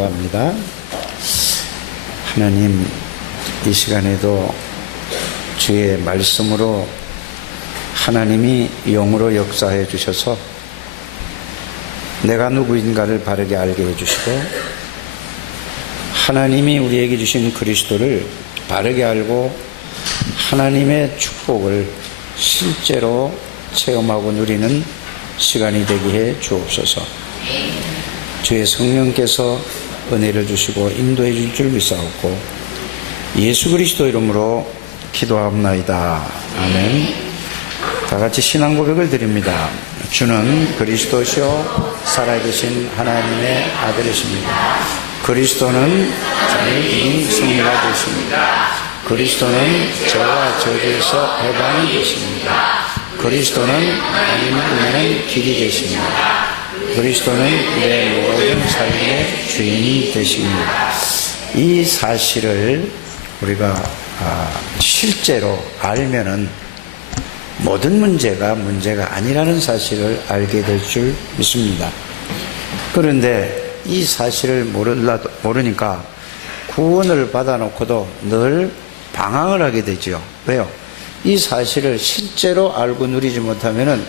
합니다. 하나님, 이 시간에도 주의 말씀으로 하나님이 영으로 역사해 주셔서 내가 누구인가를 바르게 알게 해주시고 하나님이 우리에게 주신 그리스도를 바르게 알고 하나님의 축복을 실제로 체험하고 누리는 시간이 되게 해 주옵소서. 주의 성령께서 은혜를 주시고 인도해 줄 줄 믿사옵고 예수 그리스도 이름으로 기도합나이다. 아멘. 다 같이 신앙 고백을 드립니다. 주는 그리스도시요 살아계신 하나님의 아들이십니다. 그리스도는 저를 이긴 승리가 되십니다. 그리스도는 저와 저에게서 해방이 되십니다. 그리스도는 하나님의 은혜는 길이 되십니다. 그리스도는 내 모든 삶의 주인이 되십니다. 이 사실을 우리가 실제로 알면은 모든 문제가 아니라는 사실을 알게 될 줄 믿습니다. 그런데 이 사실을 모르니까 구원을 받아놓고도 늘 방황을 하게 되죠. 왜요? 이 사실을 실제로 알고 누리지 못하면은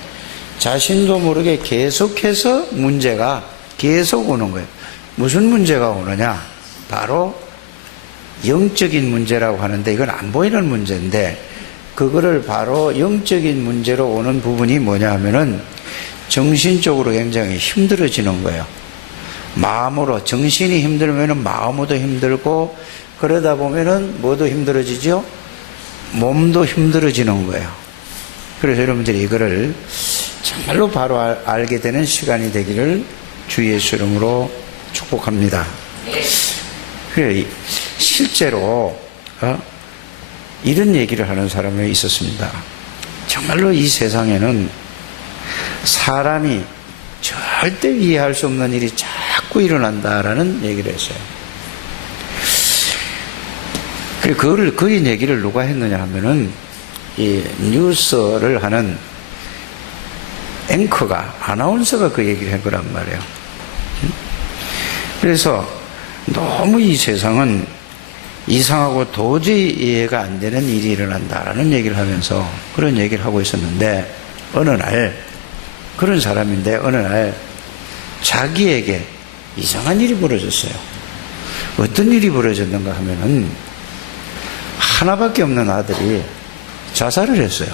자신도 모르게 계속해서 문제가 계속 오는 거예요. 무슨 문제가 오느냐? 바로 영적인 문제라고 하는데 이건 안 보이는 문제인데 그거를 바로 영적인 문제로 오는 부분이 뭐냐 하면은 정신적으로 굉장히 힘들어지는 거예요. 마음으로, 정신이 힘들면은 마음도 힘들고 그러다 보면은 뭐도 힘들어지죠? 몸도 힘들어지는 거예요. 그래서 여러분들이 이거를 정말로 바로 알게 되는 시간이 되기를 주 예수 이름으로 축복합니다. 그래, 실제로 이런 얘기를 하는 사람이 있었습니다. 정말로 이 세상에는 사람이 절대 이해할 수 없는 일이 자꾸 일어난다라는 얘기를 했어요. 그래, 그 얘기를 누가 했느냐 하면은 이 뉴스를 하는 앵커가, 아나운서가 그 얘기를 한 거란 말이에요. 그래서 너무 이 세상은 이상하고 도저히 이해가 안 되는 일이 일어난다라는 얘기를 하면서 그런 얘기를 하고 있었는데 어느 날, 그런 사람인데 어느 날 자기에게 이상한 일이 벌어졌어요. 어떤 일이 벌어졌는가 하면은 하나밖에 없는 아들이 자살을 했어요.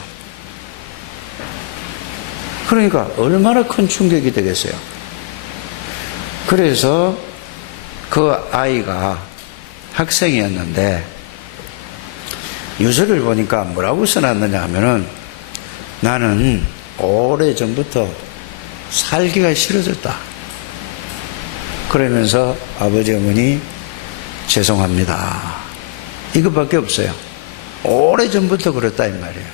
그러니까 얼마나 큰 충격이 되겠어요. 그래서 그 아이가 학생이었는데 유서를 보니까 뭐라고 써놨느냐 하면은 나는 오래전부터 살기가 싫어졌다. 그러면서 아버지 어머니 죄송합니다. 이것밖에 없어요. 오래전부터 그랬다 이 말이에요.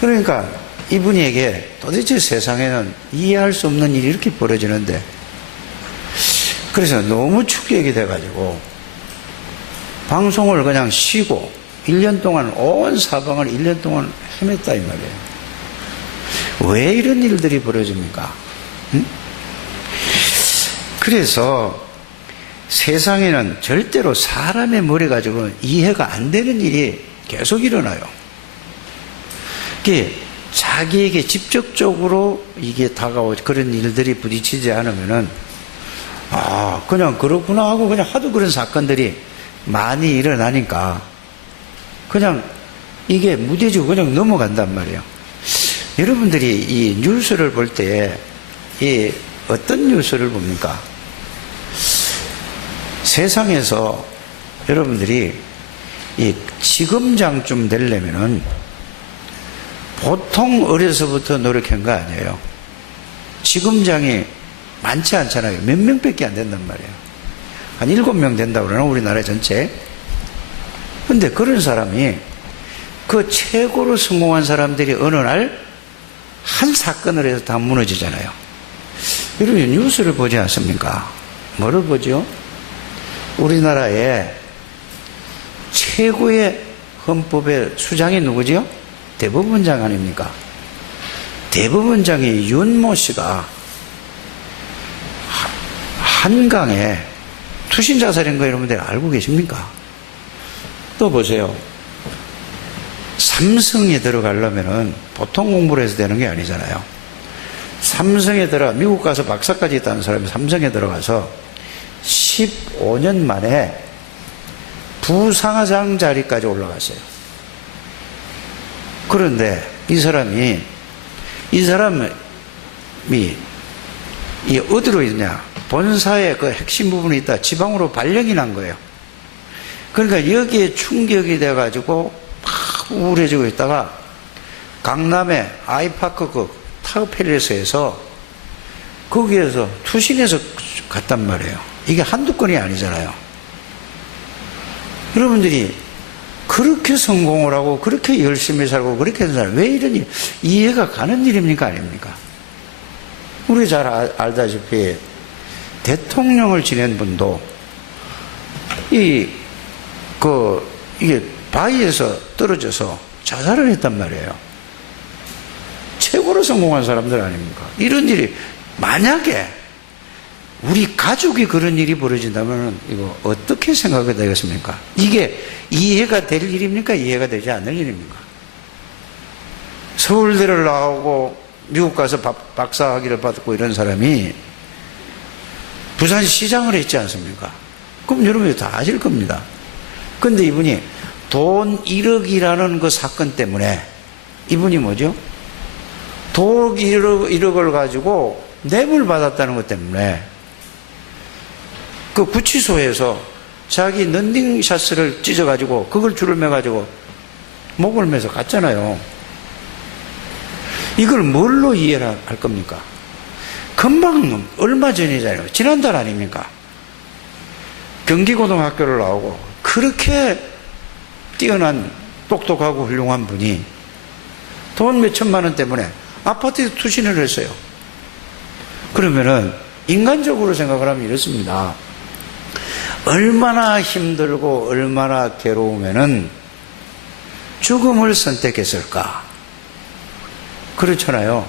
그러니까 이분에게 도대체 세상에는 이해할 수 없는 일이 이렇게 벌어지는데 그래서 너무 충격이 돼가지고 방송을 그냥 쉬고 1년 동안 온 사방을 1년 동안 헤맸다 이 말이에요. 왜 이런 일들이 벌어집니까? 응? 그래서 세상에는 절대로 사람의 머리 가지고 이해가 안 되는 일이 계속 일어나요. 그게 자기에게 직접적으로 이게 다가오고 그런 일들이 부딪히지 않으면은 그냥 그렇구나 하고 그냥 하도 그런 사건들이 많이 일어나니까 그냥 이게 무뎌지고 그냥 넘어간단 말이에요. 여러분들이 이 뉴스를 볼 때 이 어떤 뉴스를 봅니까? 세상에서 여러분들이 이 지검장쯤 되려면은 보통 어려서부터 노력한 거 아니에요. 지검장이 많지 않잖아요. 몇 명밖에 안 된단 말이에요. 한 7명 된다고 그러나 우리나라 전체. 근데 그런 사람이 그 최고로 성공한 사람들이 어느 날 한 사건을 해서 다 무너지잖아요. 여러분 뉴스를 보지 않습니까? 뭐를 보죠? 우리나라의 최고의 헌법의 수장이 누구죠? 대법원장 아닙니까? 대법원장이 윤모 씨가 한강에 투신 자살인 거 여러분들 알고 계십니까? 또 보세요. 삼성에 들어가려면은 보통 공부를 해서 되는 게 아니잖아요. 삼성에 미국 가서 박사까지 있다는 사람이 삼성에 들어가서 15년 만에 부상하장 자리까지 올라갔어요. 그런데 이 사람이 어디로 있냐? 본사의 그 핵심 부분이 있다. 지방으로 발령이 난 거예요. 그러니까 여기에 충격이 돼가지고 막 우울해지고 있다가 강남의 아이파크 그 타워팰리스에서 거기에서 투신해서 갔단 말이에요. 이게 한두 건이 아니잖아요. 여러분들이 그렇게 성공을 하고 그렇게 열심히 살고 그렇게 하는 사람 왜 이런 일 이해가 가는 일입니까 아닙니까? 우리 잘 알다시피 대통령을 지낸 분도 이게 바위에서 떨어져서 자살을 했단 말이에요. 최고로 성공한 사람들 아닙니까? 이런 일이 만약에 우리 가족이 그런 일이 벌어진다면 이거 어떻게 생각이 되겠습니까? 이게 이해가 될 일입니까? 이해가 되지 않을 일입니까? 서울대를 나오고 미국 가서 박사학위를 받고 이런 사람이 부산시장을 했지 않습니까? 그럼 여러분이 다 아실 겁니다. 그런데 이분이 돈 1억이라는 그 사건 때문에 이분이 뭐죠? 돈 1억을 가지고 뇌물 받았다는 것 때문에 그 구치소에서 자기 런닝샷을 찢어가지고 그걸 줄을 매가지고 목을 매서 갔잖아요. 이걸 뭘로 이해를 할 겁니까? 금방 얼마 전이잖아요. 지난달 아닙니까? 경기고등학교를 나오고 그렇게 뛰어난 똑똑하고 훌륭한 분이 돈 몇천만 원 때문에 아파트에 투신을 했어요. 그러면은 인간적으로 생각을 하면 이렇습니다. 얼마나 힘들고 얼마나 괴로우면은 죽음을 선택했을까? 그렇잖아요.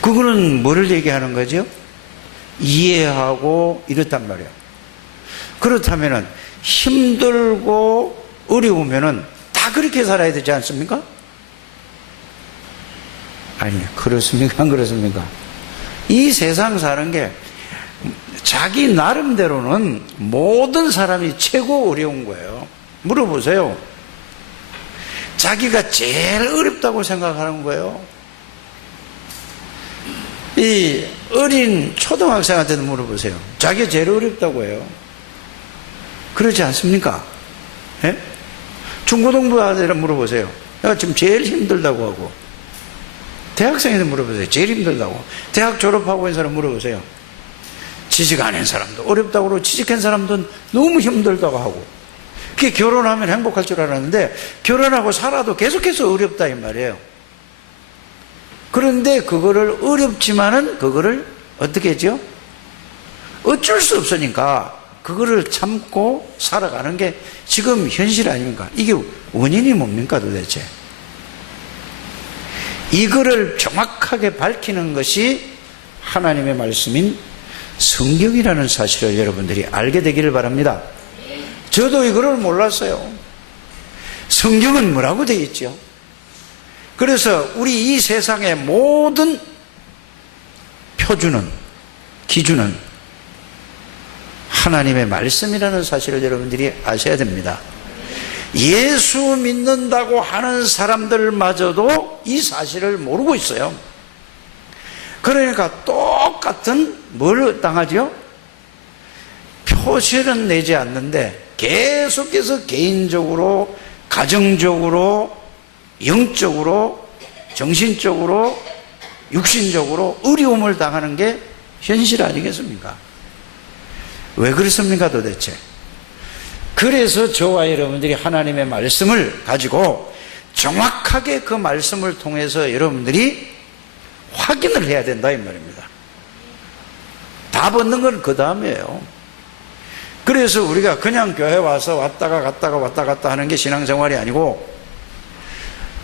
그거는 뭐를 얘기하는 거죠? 이해하고 이렇단 말이에요. 그렇다면은 힘들고 어려우면은 다 그렇게 살아야 되지 않습니까? 아니, 그렇습니까? 안 그렇습니까? 이 세상 사는 게 자기 나름대로는 모든 사람이 최고 어려운 거예요. 물어보세요. 자기가 제일 어렵다고 생각하는 거예요. 이 어린 초등학생한테도 물어보세요. 자기가 제일 어렵다고 해요. 그렇지 않습니까? 예? 중고등부한테 물어보세요. 내가 지금 제일 힘들다고 하고, 대학생한테 물어보세요. 제일 힘들다고. 대학 졸업하고 있는 사람 물어보세요. 취직 안 한 사람도 어렵다고 그러고, 취직한 사람도 너무 힘들다고 하고, 그게 결혼하면 행복할 줄 알았는데 결혼하고 살아도 계속해서 어렵다 이 말이에요. 그런데 그거를 어렵지만은 그거를 어떻게 했죠? 어쩔 수 없으니까 그거를 참고 살아가는 게 지금 현실 아닙니까? 이게 원인이 뭡니까 도대체? 이거를 정확하게 밝히는 것이 하나님의 말씀인 성경이라는 사실을 여러분들이 알게 되기를 바랍니다. 저도 이거를 몰랐어요. 성경은 뭐라고 되어 있죠? 그래서 우리 이 세상의 모든 표준은, 기준은 하나님의 말씀이라는 사실을 여러분들이 아셔야 됩니다. 예수 믿는다고 하는 사람들마저도 이 사실을 모르고 있어요. 그러니까 똑같은 뭘 당하죠? 표시는 내지 않는데 계속해서 개인적으로, 가정적으로, 영적으로, 정신적으로, 육신적으로 어려움을 당하는 게 현실 아니겠습니까? 왜 그렇습니까 도대체? 그래서 저와 여러분들이 하나님의 말씀을 가지고 정확하게 그 말씀을 통해서 여러분들이 확인을 해야 된다 이 말입니다. 답 얻는 건 그 다음이에요. 그래서 우리가 그냥 교회 와서 왔다가 갔다가 왔다 갔다 하는 게 신앙생활이 아니고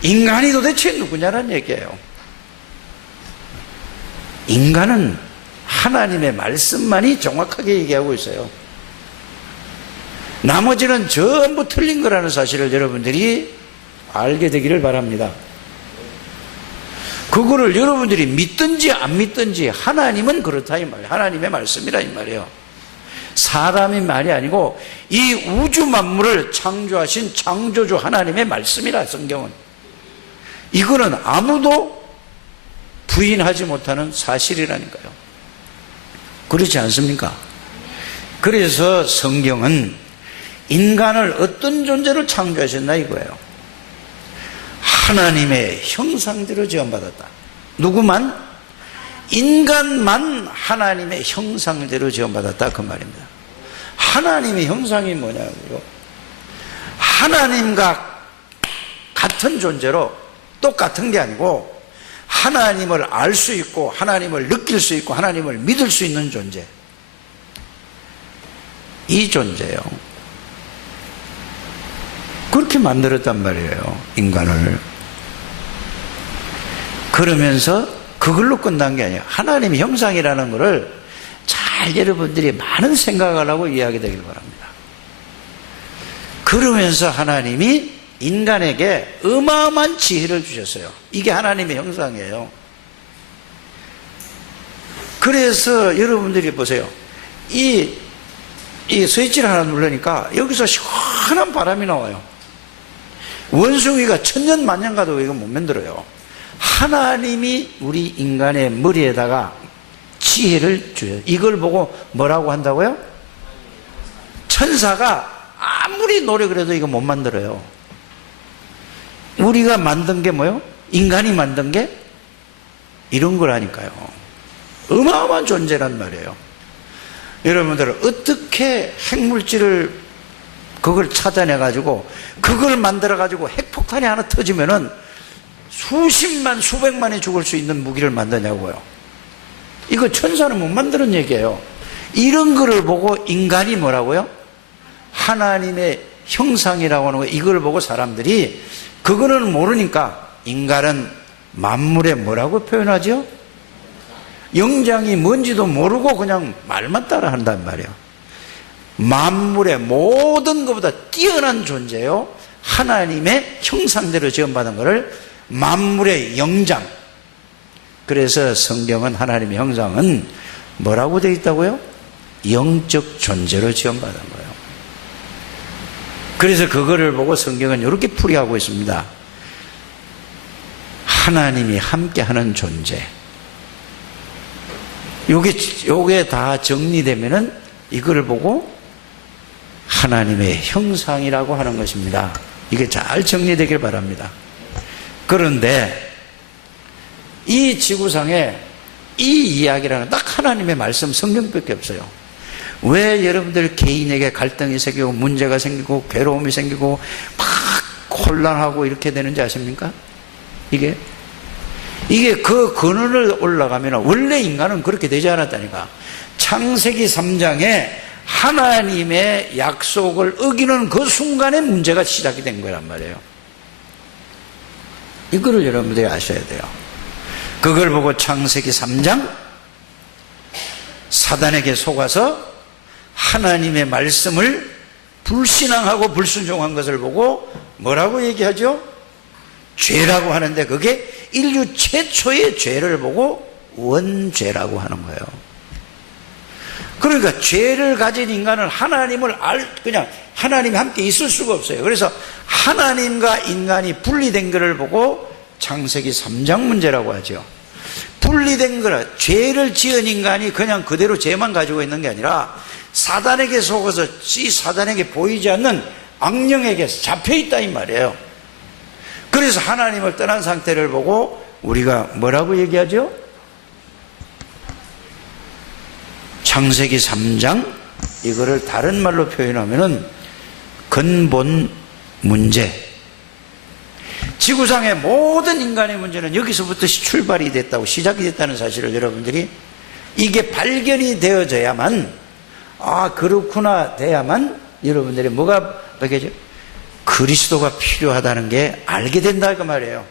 인간이 도대체 누구냐는 얘기예요. 인간은 하나님의 말씀만이 정확하게 얘기하고 있어요. 나머지는 전부 틀린 거라는 사실을 여러분들이 알게 되기를 바랍니다. 그거를 여러분들이 믿든지 안 믿든지 하나님은 그렇다 이 말이에요. 하나님의 말씀이라 이 말이에요. 사람의 말이 아니고 이 우주 만물을 창조하신 창조주 하나님의 말씀이라, 성경은. 이거는 아무도 부인하지 못하는 사실이라니까요. 그렇지 않습니까? 그래서 성경은 인간을 어떤 존재로 창조하셨나 이거예요. 하나님의 형상대로 지음받았다. 누구만? 인간만 하나님의 형상대로 지음받았다, 그 말입니다. 하나님의 형상이 뭐냐고요? 하나님과 같은 존재로, 똑같은 게 아니고 하나님을 알 수 있고 하나님을 느낄 수 있고 하나님을 믿을 수 있는 존재, 이 존재요. 그렇게 만들었단 말이에요, 인간을. 그러면서 그걸로 끝난 게 아니에요. 하나님의 형상이라는 것을 잘 여러분들이 많은 생각을 하고 이해하게 되길 바랍니다. 그러면서 하나님이 인간에게 어마어마한 지혜를 주셨어요. 이게 하나님의 형상이에요. 그래서 여러분들이 보세요. 이 스위치를 하나 누르니까 여기서 시원한 바람이 나와요. 원숭이가 천년 만년 가도 이거 못 만들어요. 하나님이 우리 인간의 머리에다가 지혜를 줘요. 이걸 보고 뭐라고 한다고요? 천사가 아무리 노력을 해도 이거 못 만들어요. 우리가 만든 게 뭐예요? 인간이 만든 게 이런 거라니까요. 어마어마한 존재란 말이에요. 여러분들 어떻게 핵물질을 그걸 찾아내 가지고 그걸 만들어 가지고 핵폭탄이 하나 터지면은 수십만 수백만이 죽을 수 있는 무기를 만드냐고요. 이거 천사는 못 만드는 얘기예요. 이런 거를 보고 인간이 뭐라고요? 하나님의 형상이라고 하는 거, 이걸 보고 사람들이 그거는 모르니까 인간은 만물에 뭐라고 표현하죠? 영장이 뭔지도 모르고 그냥 말만 따라 한단 말이에요. 만물의 모든 것보다 뛰어난 존재요, 하나님의 형상대로 지음받은 것을 만물의 영장. 그래서 성경은 하나님의 형상은 뭐라고 되어 있다고요? 영적 존재로 지음받은 거예요. 그래서 그거를 보고 성경은 이렇게 풀이하고 있습니다. 하나님이 함께하는 존재. 요게 다 정리되면은 이걸 보고 하나님의 형상이라고 하는 것입니다. 이게 잘 정리되길 바랍니다. 그런데 이 지구상에 이 이야기라는 딱 하나님의 말씀, 성경밖에 없어요. 왜 여러분들 개인에게 갈등이 생기고 문제가 생기고 괴로움이 생기고 막 혼란하고 이렇게 되는지 아십니까? 이게 그 근원을 올라가면 원래 인간은 그렇게 되지 않았다니까. 창세기 3장에 하나님의 약속을 어기는 그 순간에 문제가 시작이 된 거란 말이에요. 이거를 여러분들이 아셔야 돼요. 그걸 보고 창세기 3장 사단에게 속아서 하나님의 말씀을 불신앙하고 불순종한 것을 보고 뭐라고 얘기하죠? 죄라고 하는데 그게 인류 최초의 죄를 보고 원죄라고 하는 거예요. 그러니까 죄를 가진 인간은 하나님을 그냥 하나님이 함께 있을 수가 없어요. 그래서 하나님과 인간이 분리된 것을 보고 창세기 3장 문제라고 하죠. 분리된 거라, 죄를 지은 인간이 그냥 그대로 죄만 가지고 있는 게 아니라 사단에게 속아서 이 사단에게 보이지 않는 악령에게 잡혀있다 이 말이에요. 그래서 하나님을 떠난 상태를 보고 우리가 뭐라고 얘기하죠? 창세기 3장, 이거를 다른 말로 표현하면은 근본 문제. 지구상의 모든 인간의 문제는 여기서부터 출발이 됐다고, 시작이 됐다는 사실을 여러분들이, 이게 발견이 되어져야만, 아 그렇구나 돼야만 여러분들이 뭐가 되겠죠? 그리스도가 필요하다는 게 알게 된다 그 말이에요.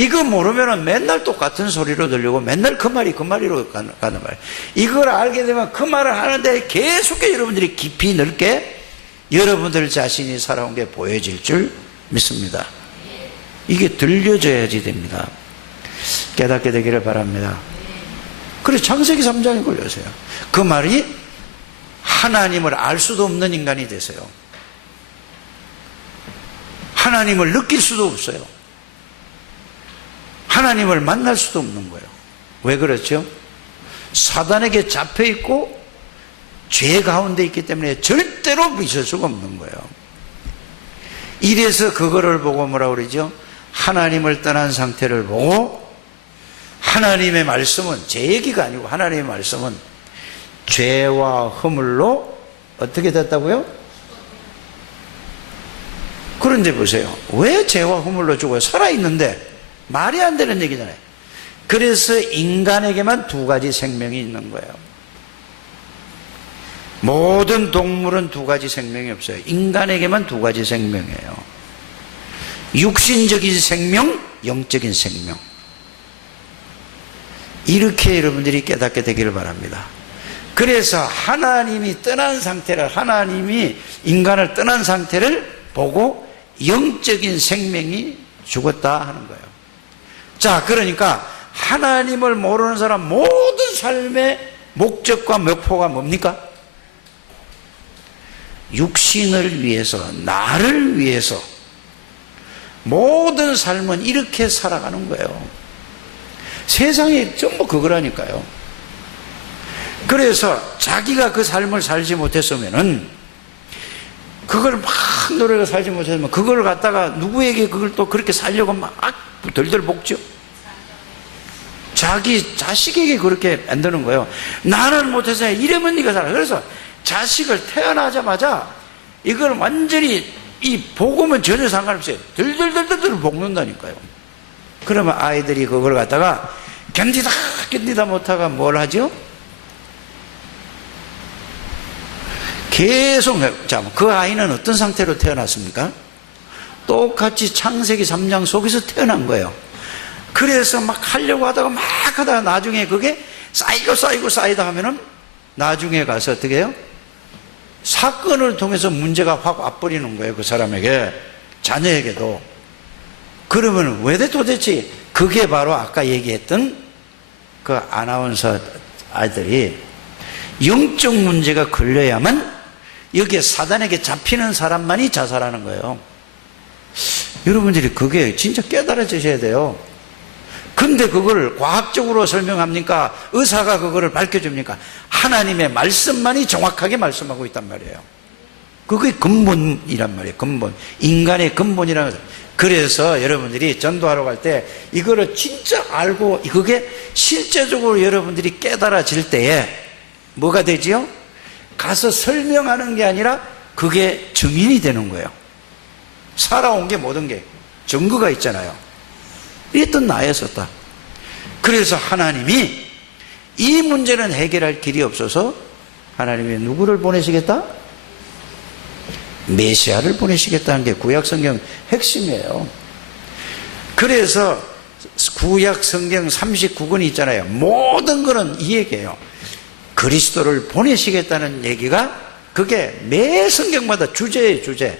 이거 모르면은 맨날 똑같은 소리로 들리고 맨날 그 말이로 가는 말. 이걸 알게 되면 그 말을 하는데 계속해서 여러분들이 깊이 넓게 여러분들 자신이 살아온 게 보여질 줄 믿습니다. 이게 들려져야지 됩니다. 깨닫게 되기를 바랍니다. 그래서 창세기 3장에 걸려서요. 그 말이 하나님을 알 수도 없는 인간이 되세요. 하나님을 느낄 수도 없어요. 하나님을 만날 수도 없는 거예요. 왜 그렇죠? 사단에게 잡혀 있고 죄 가운데 있기 때문에 절대로 믿을 수가 없는 거예요. 이래서 그거를 보고 뭐라고 그러죠? 하나님을 떠난 상태를 보고 하나님의 말씀은 제 얘기가 아니고 하나님의 말씀은 죄와 허물로 어떻게 됐다고요? 그런데 보세요. 왜 죄와 허물로 죽어요? 살아있는데 말이 안 되는 얘기잖아요. 그래서 인간에게만 두 가지 생명이 있는 거예요. 모든 동물은 두 가지 생명이 없어요. 인간에게만 두 가지 생명이에요. 육신적인 생명, 영적인 생명. 이렇게 여러분들이 깨닫게 되기를 바랍니다. 그래서 하나님이 떠난 상태를, 하나님이 인간을 떠난 상태를 보고 영적인 생명이 죽었다 하는 거예요. 자, 그러니까 하나님을 모르는 사람 모든 삶의 목적과 목표가 뭡니까? 육신을 위해서, 나를 위해서 모든 삶은 이렇게 살아가는 거예요. 세상에 전부 그거라니까요. 그래서 자기가 그 삶을 살지 못했으면은, 그걸 막 노래가 살지 못했으면 그걸 갖다가 누구에게 그걸 또 그렇게 살려고 막 덜덜 볶죠. 자기 자식에게 그렇게 만드는 거예요. 나는 못해서 이러면 네가 살아. 그래서 자식을 태어나자마자 이걸 완전히 이 복음은 전혀 상관없어요. 덜덜덜덜 볶는다니까요. 그러면 아이들이 그걸 갖다가 견디다 못하가 뭘 하죠? 계속. 자, 그 아이는 어떤 상태로 태어났습니까? 똑같이 창세기 3장 속에서 태어난 거예요. 그래서 막 하려고 하다가 막 하다가 나중에 그게 쌓이다 하면은 나중에 가서 어떻게 해요? 사건을 통해서 문제가 확 와버리는 거예요. 그 사람에게, 자녀에게도. 그러면 왜 도대체 그게 바로 아까 얘기했던 그 아나운서 아이들이 영적 문제가 걸려야만 여기에 사단에게 잡히는 사람만이 자살하는 거예요. 여러분들이 그게 진짜 깨달아지셔야 돼요. 근데 그걸 과학적으로 설명합니까? 의사가 그거를 밝혀줍니까? 하나님의 말씀만이 정확하게 말씀하고 있단 말이에요. 그게 근본이란 말이에요. 근본. 인간의 근본이라는 거죠. 그래서 여러분들이 전도하러 갈 때 이거를 진짜 알고 그게 실제적으로 여러분들이 깨달아질 때에 뭐가 되지요? 가서 설명하는 게 아니라 그게 증인이 되는 거예요. 살아온 게 모든 게 증거가 있잖아요. 이랬던 나였었다. 그래서 하나님이 이 문제는 해결할 길이 없어서 하나님이 누구를 보내시겠다? 메시아를 보내시겠다는 게 구약성경 핵심이에요. 그래서 구약성경 39권이 있잖아요. 모든 거는 이 얘기예요. 그리스도를 보내시겠다는 얘기가 그게 매 성경마다 주제예요. 주제.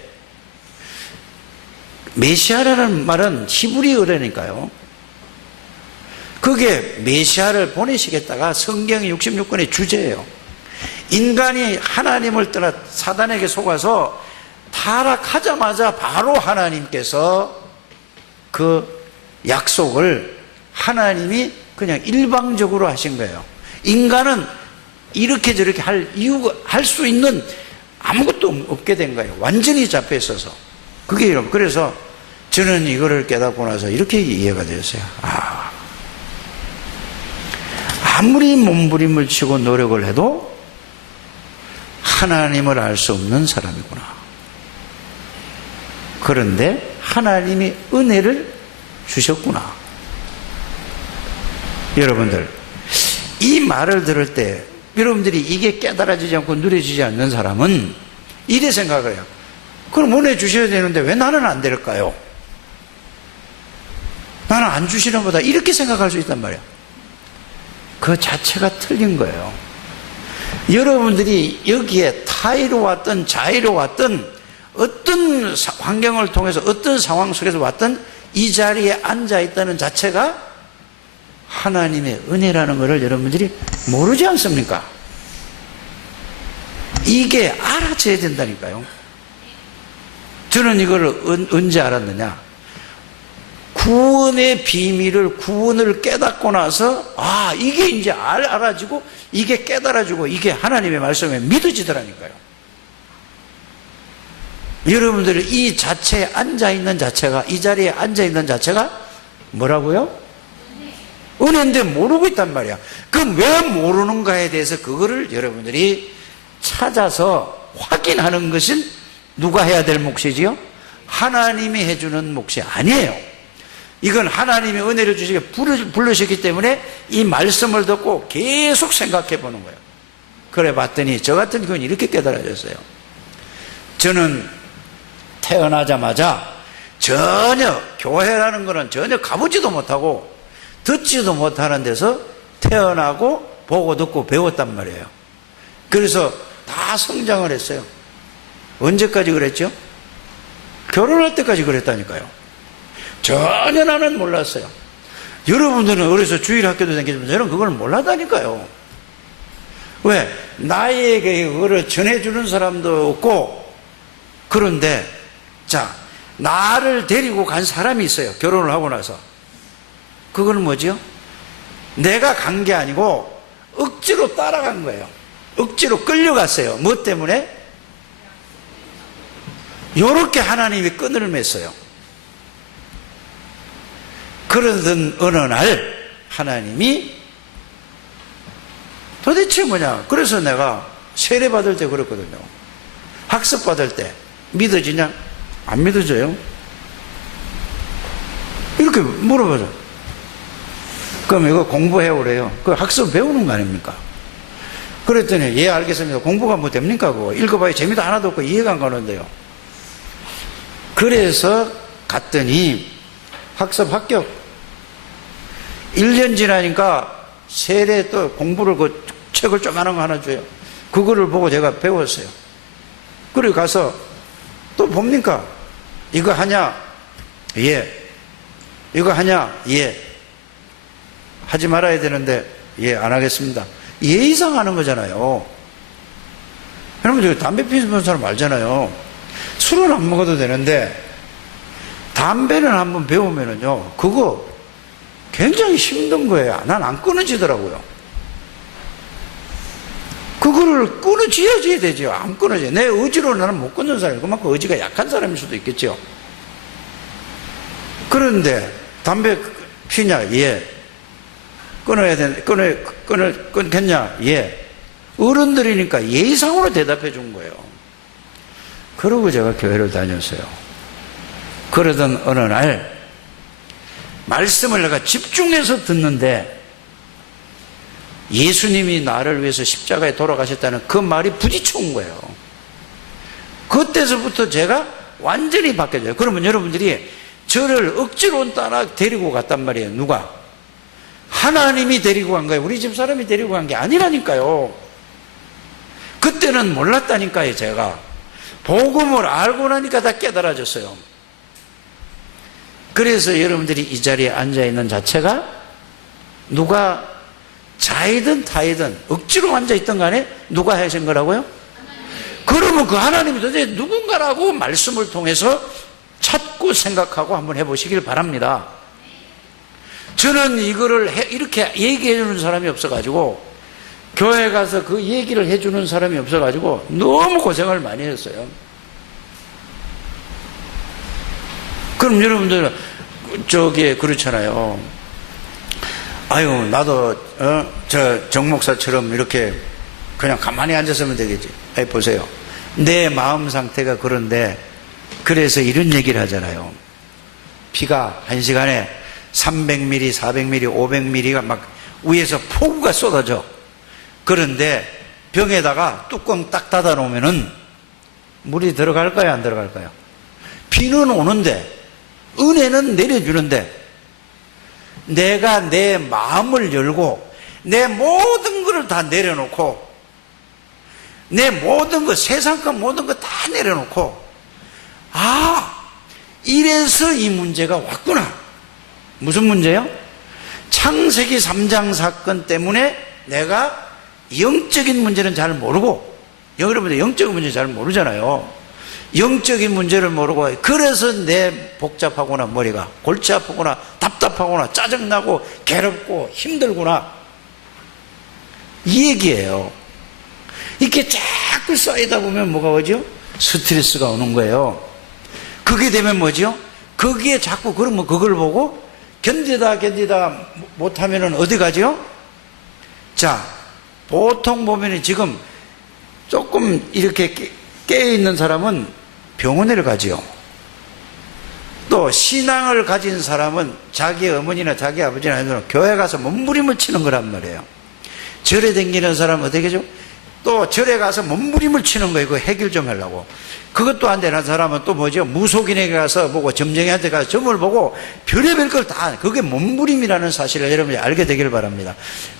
메시아라는 말은 히브리어라니까요. 그게 메시아를 보내시겠다가 성경의 66권의 주제예요. 인간이 하나님을 떠나 사단에게 속아서 타락하자마자 바로 하나님께서 그 약속을 하나님이 그냥 일방적으로 하신 거예요. 인간은 이렇게 저렇게 할 수 있는 아무것도 없게 된 거예요. 완전히 잡혀 있어서. 그게 이런. 그래서 저는 이거를 깨닫고 나서 이렇게 이해가 되었어요. 아무리 몸부림을 치고 노력을 해도 하나님을 알 수 없는 사람이구나. 그런데 하나님이 은혜를 주셨구나. 여러분들, 이 말을 들을 때 여러분들이 이게 깨달아지지 않고 누려지지 않는 사람은 이래 생각을 해요. 그럼 은혜 주셔야 되는데 왜 나는 안 될까요? 나는 안 주시나 보다 이렇게 생각할 수 있단 말이야. 그 자체가 틀린 거예요. 여러분들이 여기에 타의로 왔든 자의로 왔든 어떤 환경을 통해서 어떤 상황 속에서 왔든 이 자리에 앉아 있다는 자체가 하나님의 은혜라는 것을 여러분들이 모르지 않습니까? 이게 알아져야 된다니까요. 저는 이걸 언제 알았느냐? 구원의 비밀을, 구원을 깨닫고 나서 이게 이제 알아지고 이게 깨달아지고 이게 하나님의 말씀에 믿어지더라니까요. 여러분들이 이 자체에 앉아있는 자체가, 이 자리에 앉아있는 자체가 뭐라고요? 은혜인데 모르고 있단 말이야. 그럼 왜 모르는가에 대해서 그거를 여러분들이 찾아서 확인하는 것은 누가 해야 될 몫이지요? 하나님이 해주는 몫이 아니에요. 이건 하나님이 은혜를 주시게 부르셨기 때문에 이 말씀을 듣고 계속 생각해 보는 거예요. 그래 봤더니 저 같은 경우는 이렇게 깨달아졌어요. 저는 태어나자마자 전혀 교회라는 거는 전혀 가보지도 못하고 듣지도 못하는 데서 태어나고 보고 듣고 배웠단 말이에요. 그래서 다 성장을 했어요. 언제까지 그랬죠? 결혼할 때까지 그랬다니까요. 전혀 나는 몰랐어요. 여러분들은 어려서 주일학교도 다니지만 저는 그걸 몰랐다니까요. 왜? 나에게 그거를 전해주는 사람도 없고. 그런데 자, 나를 데리고 간 사람이 있어요. 결혼을 하고 나서. 그거는 뭐죠? 내가 간 게 아니고 억지로 따라간 거예요. 억지로 끌려갔어요. 뭐 때문에? 요렇게 하나님이 끈을 맸어요. 그러던 어느 날 하나님이 도대체 뭐냐? 그래서 내가 세례 받을 때 그랬거든요. 학습 받을 때 믿어지냐? 안 믿어져요? 이렇게 물어보죠. 그럼 이거 공부해 오래요. 그 학습 배우는 거 아닙니까? 그랬더니 예 알겠습니다. 공부가 뭐 됩니까? 그거 읽어봐야 재미도 하나도 없고 이해가 안 가는데요. 그래서 갔더니 학습 합격. 1년 지나니까 세례 또 공부를 그 책을 조그마한 거 하나 줘요. 그거를 보고 제가 배웠어요. 그리고 가서 또 봅니까? 이거 하냐? 예. 이거 하냐? 예. 하지 말아야 되는데 예, 안 하겠습니다. 예의상 하는 거잖아요. 여러분, 저 담배 피우는 사람 알잖아요. 술은 안 먹어도 되는데 담배는 한번 배우면은요, 그거 굉장히 힘든 거예요. 난 안 끊어지더라고요. 그거를 끊어져야 되죠. 안 끊어져요. 내 의지로 나는 못 끊는 사람이고, 그만큼 의지가 약한 사람일 수도 있겠죠. 그런데 담배 피냐? 예. 끊어야 되는데, 끊겠냐? 예. 어른들이니까 예의상으로 대답해 준 거예요. 그러고 제가 교회를 다녔어요. 그러던 어느 날, 말씀을 내가 집중해서 듣는데, 예수님이 나를 위해서 십자가에 돌아가셨다는 그 말이 부딪혀온 거예요. 그때서부터 제가 완전히 바뀌어져요. 그러면 여러분들이 저를 억지로 따라 데리고 갔단 말이에요. 누가? 하나님이 데리고 간 거예요. 우리 집 사람이 데리고 간 게 아니라니까요. 그때는 몰랐다니까요. 제가 복음을 알고 나니까 다 깨달아졌어요. 그래서 여러분들이 이 자리에 앉아있는 자체가 누가 자이든 타이든 억지로 앉아있던 간에 누가 하신 거라고요? 그러면 그 하나님이 도대체 누군가라고 말씀을 통해서 찾고 생각하고 한번 해보시길 바랍니다. 저는 이거를 이렇게 얘기해 주는 사람이 없어가지고, 교회 가서 그 얘기를 해주는 사람이 없어가지고 너무 고생을 많이 했어요. 그럼 여러분들 저기 그렇잖아요. 아유, 나도 저 정목사처럼 이렇게 그냥 가만히 앉았으면 되겠지. 아니, 보세요. 내 마음 상태가 그런데, 그래서 이런 얘기를 하잖아요. 비가 한 시간에 300mm, 400mm, 500mm가 막 위에서 폭우가 쏟아져. 그런데 병에다가 뚜껑 딱 닫아 놓으면은 물이 들어갈까요, 안 들어갈까요? 비는 오는데, 은혜는 내려주는데, 내가 내 마음을 열고 내 모든 것을 다 내려놓고 내 모든 것, 세상과 모든 것 다 내려놓고 이래서 이 문제가 왔구나. 무슨 문제요? 창세기 3장 사건 때문에 내가 영적인 문제는 잘 모르고, 여러분들 영적인 문제 잘 모르잖아요. 영적인 문제를 모르고, 그래서 내 복잡하구나, 머리가 골치 아프구나, 답답하구나, 짜증나고 괴롭고 힘들구나, 이 얘기예요. 이렇게 자꾸 쌓이다 보면 뭐가 오죠? 스트레스가 오는 거예요. 그게 되면 뭐죠? 거기에 자꾸 그러면 그걸 보고 견디다 못하면은 어디 가죠? 자, 보통 보면은 지금 조금 이렇게 깨어있는 사람은 병원에 가지요. 또 신앙을 가진 사람은 자기 어머니나 자기 아버지나 아니면 교회 가서 몸부림을 치는 거란 말이에요. 절에 다니는 사람은 어떻게 하죠? 또 절에 가서 몸부림을 치는 거예요. 그거 해결 좀 하려고. 그것도 안 되는 사람은 또 뭐죠? 무속인에게 가서 보고 점쟁이한테 가서 점을 보고 별의별 걸 다, 그게 몸부림이라는 사실을 여러분이 알게 되기를 바랍니다.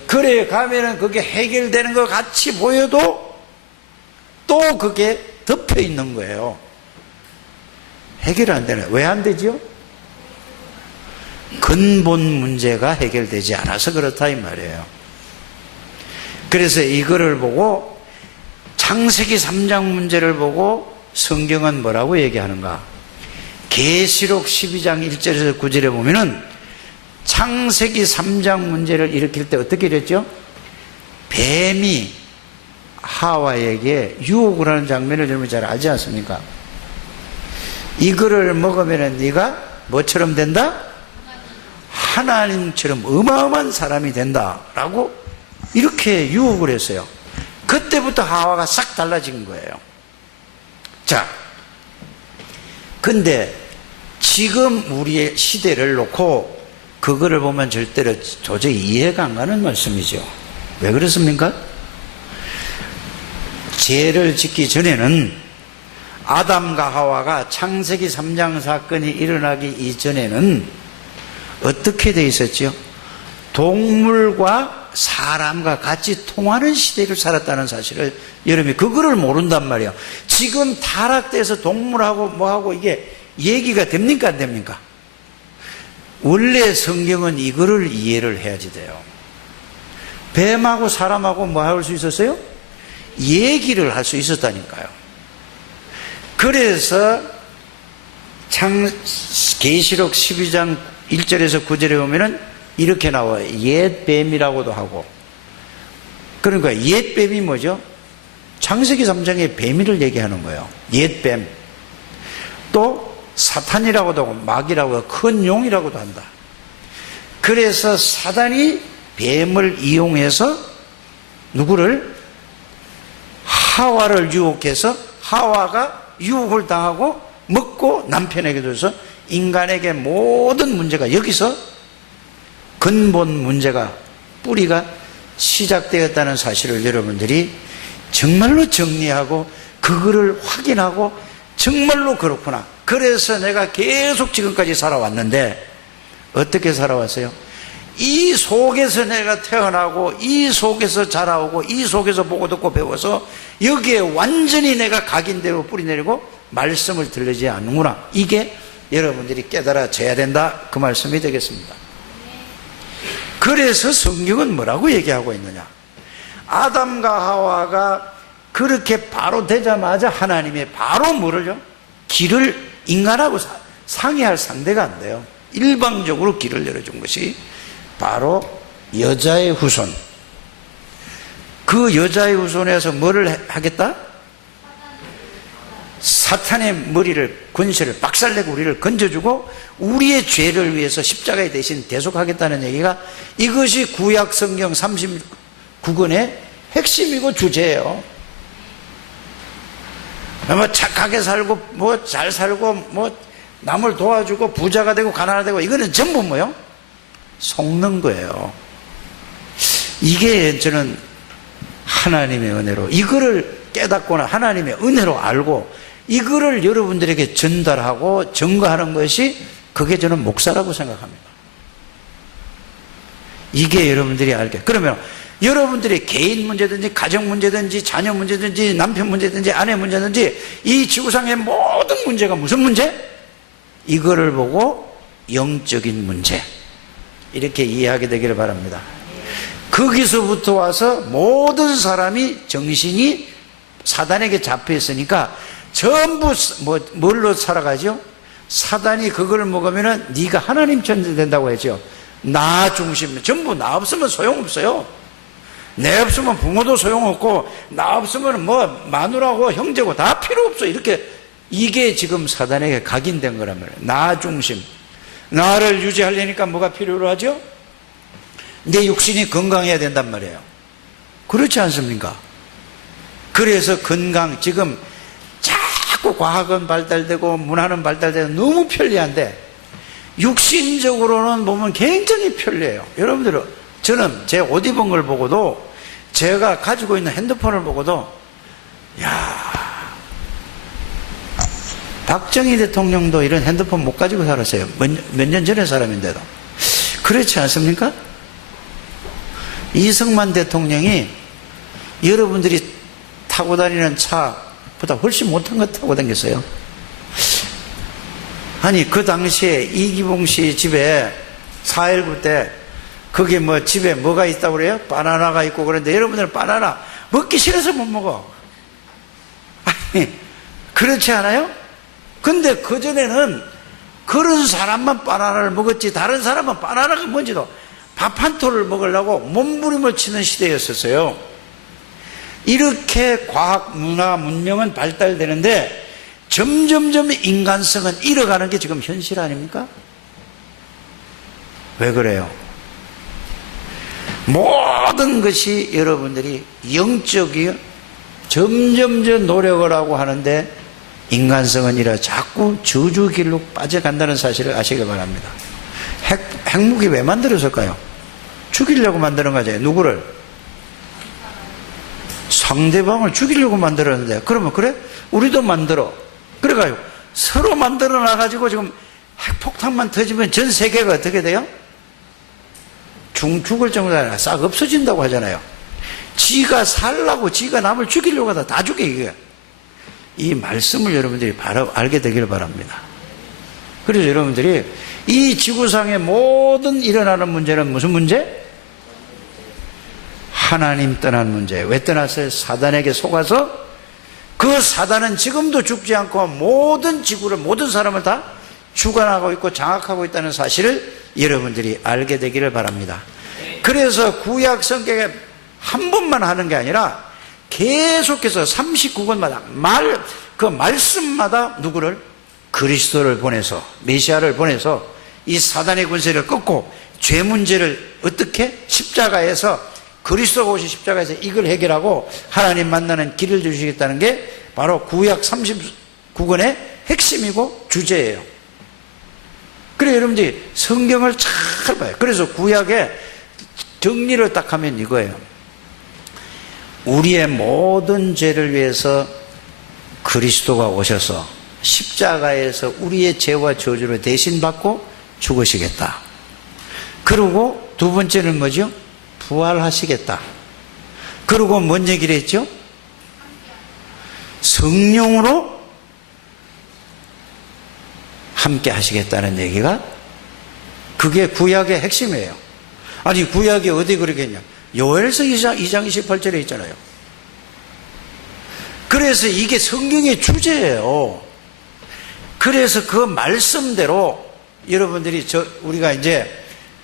그래 가면은 그게 해결되는 것 같이 보여도 또 그게 덮여 있는 거예요. 해결 안 되는. 왜 안 되지요? 근본 문제가 해결되지 않아서 그렇다 이 말이에요. 그래서 이거를 보고 창세기 3장 문제를 보고 성경은 뭐라고 얘기하는가? 계시록 12장 1절에서 9절에 보면은 창세기 3장 문제를 일으킬 때 어떻게 됐죠? 뱀이 하와에게 유혹을 하는 장면을 여러분 잘 알지 않습니까? 이거를 먹으면 네가 뭐처럼 된다? 하나님처럼 어마어마한 사람이 된다라고 이렇게 유혹을 했어요. 그때부터 하와가 싹 달라진 거예요. 자, 근데 지금 우리의 시대를 놓고 그거를 보면 절대로 도저히 이해가 안 가는 말씀이죠. 왜 그렇습니까? 죄를 짓기 전에는 아담과 하와가 창세기 3장 사건이 일어나기 이전에는 어떻게 돼 있었죠? 동물과 사람과 같이 통하는 시대를 살았다는 사실을 여러분이 그거를 모른단 말이에요. 지금 타락돼서 동물하고 뭐하고 이게 얘기가 됩니까 안 됩니까? 원래 성경은 이거를 이해를 해야지 돼요. 뱀하고 사람하고 뭐 할 수 있었어요? 얘기를 할 수 있었다니까요. 그래서 계시록 12장 1절에서 9절에 보면은 이렇게 나와요. 옛뱀이라고도 하고. 그러니까 옛뱀이 뭐죠? 창세기 3장의 뱀이를 얘기하는 거예요. 옛뱀. 또 사탄이라고도 하고 마귀라고 하고 큰 용이라고도 한다. 그래서 사단이 뱀을 이용해서 누구를? 하와를 유혹해서 하와가 유혹을 당하고 먹고 남편에게 줘서 인간에게 모든 문제가 여기서 근본 문제가 뿌리가 시작되었다는 사실을 여러분들이 정말로 정리하고 그거를 확인하고 정말로 그렇구나. 그래서 내가 계속 지금까지 살아왔는데 어떻게 살아왔어요? 이 속에서 내가 태어나고 이 속에서 자라오고 이 속에서 보고 듣고 배워서 여기에 완전히 내가 각인되고 뿌리내리고 말씀을 들리지 않는구나. 이게 여러분들이 깨달아져야 된다. 그 말씀이 되겠습니다. 그래서 성경은 뭐라고 얘기하고 있느냐? 아담과 하와가 그렇게 바로 되자마자 하나님의 바로 뭐를요? 길을 인간하고 상의할 상대가 안 돼요. 일방적으로 길을 열어준 것이 바로 여자의 후손. 그 여자의 후손에서 뭐를 하겠다? 사탄의 머리를, 권세를 박살내고 우리를 건져주고 우리의 죄를 위해서 십자가에 대신 대속하겠다는 얘기가 이것이 구약 성경 39권의 핵심이고 주제예요. 뭐 착하게 살고 뭐 잘 살고 뭐 남을 도와주고 부자가 되고 가난하게 되고 이거는 전부 뭐요? 속는 거예요. 이게 저는 하나님의 은혜로 이거를 깨닫거나 하나님의 은혜로 알고 이거를 여러분들에게 전달하고 증거하는 것이 그게 저는 목사라고 생각합니다. 이게 여러분들이 알게. 그러면 여러분들의 개인 문제든지 가정 문제든지 자녀 문제든지 남편 문제든지 아내 문제든지 이 지구상의 모든 문제가 무슨 문제? 이거를 보고 영적인 문제, 이렇게 이해하게 되기를 바랍니다. 거기서부터 와서 모든 사람이 정신이 사단에게 잡혀 있으니까 전부 뭘로 살아가죠? 사단이 그걸 먹으면 네가 하나님 천대 된다고 했죠. 나 중심, 전부 나 없으면 소용없어요. 내 없으면 부모도 소용없고, 나 없으면 뭐 마누라고 형제고 다 필요 없어. 이렇게, 이게 지금 사단에게 각인된 거란 말이에요. 나 중심. 나를 유지하려니까 뭐가 필요로 하죠? 내 육신이 건강해야 된단 말이에요. 그렇지 않습니까? 그래서 건강, 지금 자꾸 과학은 발달되고 문화는 발달되고 너무 편리한데 육신적으로는 보면 굉장히 편리해요. 여러분들은, 저는 제 옷 입은 걸 보고도, 제가 가지고 있는 핸드폰을 보고도, 야, 박정희 대통령도 이런 핸드폰 못 가지고 살았어요. 몇 년 전의 사람인데도. 그렇지 않습니까? 이승만 대통령이 여러분들이 타고 다니는 차보다 훨씬 못한 거 타고 다녔어요. 아니, 그 당시에 이기봉 씨 집에 4.19 때 거기 뭐 집에 뭐가 있다고 그래요? 바나나가 있고 그런데 여러분들은 바나나 먹기 싫어서 못 먹어. 아니, 그렇지 않아요? 근데 그전에는 그런 사람만 바나나를 먹었지 다른 사람은 바나나가 뭔지도 밥 한 톨을 먹으려고 몸부림을 치는 시대였었어요. 이렇게 과학, 문화, 문명은 발달되는데 점점점 인간성은 잃어가는 게 지금 현실 아닙니까? 왜 그래요? 모든 것이 여러분들이 영적이요, 점점 노력을 하고 하는데 인간성은 이래 자꾸 저주길로 빠져간다는 사실을 아시길 바랍니다. 핵무기 왜 만들었을까요? 죽이려고 만드는 거죠. 누구를? 상대방을 죽이려고 만들었는데, 그러면 그래? 우리도 만들어. 그래가지고 서로 만들어 놔가지고 지금 핵폭탄만 터지면 전 세계가 어떻게 돼요? 죽을 정도가 아니라 싹 없어진다고 하잖아요. 지가 살라고, 지가 남을 죽이려고 하다 다 죽여, 이게. 이 말씀을 여러분들이 바로 알게 되기를 바랍니다. 그래서 여러분들이 이 지구상의 모든 일어나는 문제는 무슨 문제? 하나님 떠난 문제. 왜 떠났어요? 사단에게 속아서. 그 사단은 지금도 죽지 않고 모든 지구를, 모든 사람을 다 주관하고 있고 장악하고 있다는 사실을 여러분들이 알게 되기를 바랍니다. 그래서 구약 성경에 한 번만 하는 게 아니라 계속해서 39권마다 그 말씀마다 누구를? 그리스도를 보내서, 메시아를 보내서 이 사단의 권세를 끊고 죄 문제를 어떻게? 십자가에서, 그리스도가 오신 십자가에서 이걸 해결하고 하나님 만나는 길을 주시겠다는 게 바로 구약 39권의 핵심이고 주제예요. 그래, 여러분들이 성경을 잘 봐요. 그래서 구약의 정리를 딱 하면 이거예요. 우리의 모든 죄를 위해서 그리스도가 오셔서 십자가에서 우리의 죄와 저주를 대신 받고 죽으시겠다. 그리고 두 번째는 뭐죠? 부활하시겠다. 그리고 뭔 얘기를 했죠? 성령으로 함께 하시겠다는 얘기가, 그게 구약의 핵심이에요. 아니, 구약이 어디 그러겠냐? 요엘서 2장 28절에 있잖아요. 그래서 이게 성경의 주제예요. 그래서 그 말씀대로 여러분들이 우리가 이제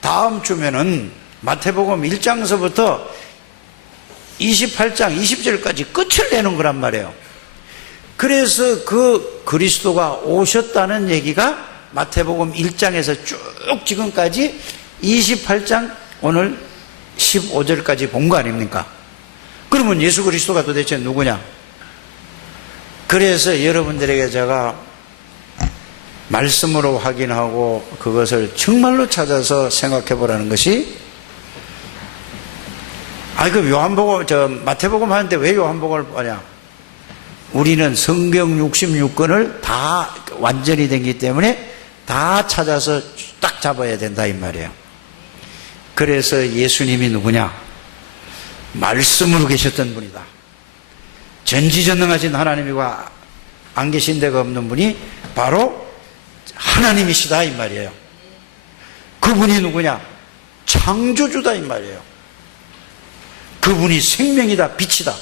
다음 주면은 마태복음 1장서부터 28장 20절까지 끝을 내는 거란 말이에요. 그래서 그 그리스도가 오셨다는 얘기가 마태복음 1장에서 쭉 지금까지 28장 오늘 15절까지 본 거 아닙니까? 그러면 예수 그리스도가 도대체 누구냐? 그래서 여러분들에게 제가 말씀으로 확인하고 그것을 정말로 찾아서 생각해 보라는 것이, 그 요한복음, 마태복음 하는데 왜 요한복음을 보냐? 우리는 성경 66권을 다 완전히 된기 때문에 다 찾아서 딱 잡아야 된다, 이 말이에요. 그래서 예수님이 누구냐? 말씀으로 계셨던 분이다. 전지전능하신 하나님이가 안 계신 데가 없는 분이 바로 하나님이시다 이 말이에요. 그분이 누구냐? 창조주다 이 말이에요. 그분이 생명이다, 빛이다.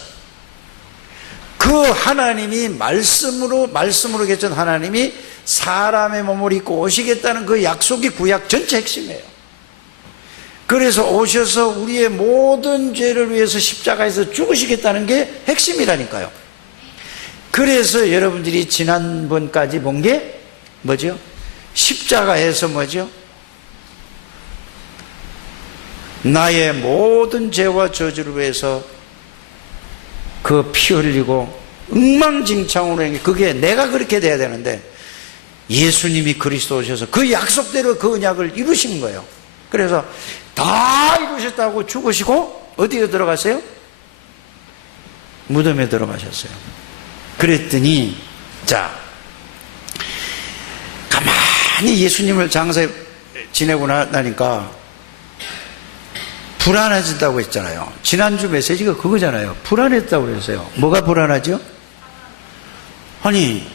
그 하나님이 말씀으로 계신 하나님이 사람의 몸을 입고 오시겠다는 그 약속이 구약 전체 핵심이에요. 그래서 오셔서 우리의 모든 죄를 위해서 십자가에서 죽으시겠다는 게 핵심이라니까요. 그래서 여러분들이 지난번까지 본 게 뭐죠? 십자가에서 뭐죠? 나의 모든 죄와 저주를 위해서 그 피 흘리고 엉망진창으로 그게 내가 그렇게 돼야 되는데 예수님이 그리스도 오셔서 그 약속대로 그 언약을 이루신 거예요. 그래서 다 이루셨다고 죽으시고 어디에 들어갔어요? 무덤에 들어가셨어요. 그랬더니 자 가만히 예수님을 장사에 지내고 나니까 불안해진다고 했잖아요. 지난주 메시지가 그거잖아요. 불안했다고 그랬어요. 뭐가 불안하죠? 아니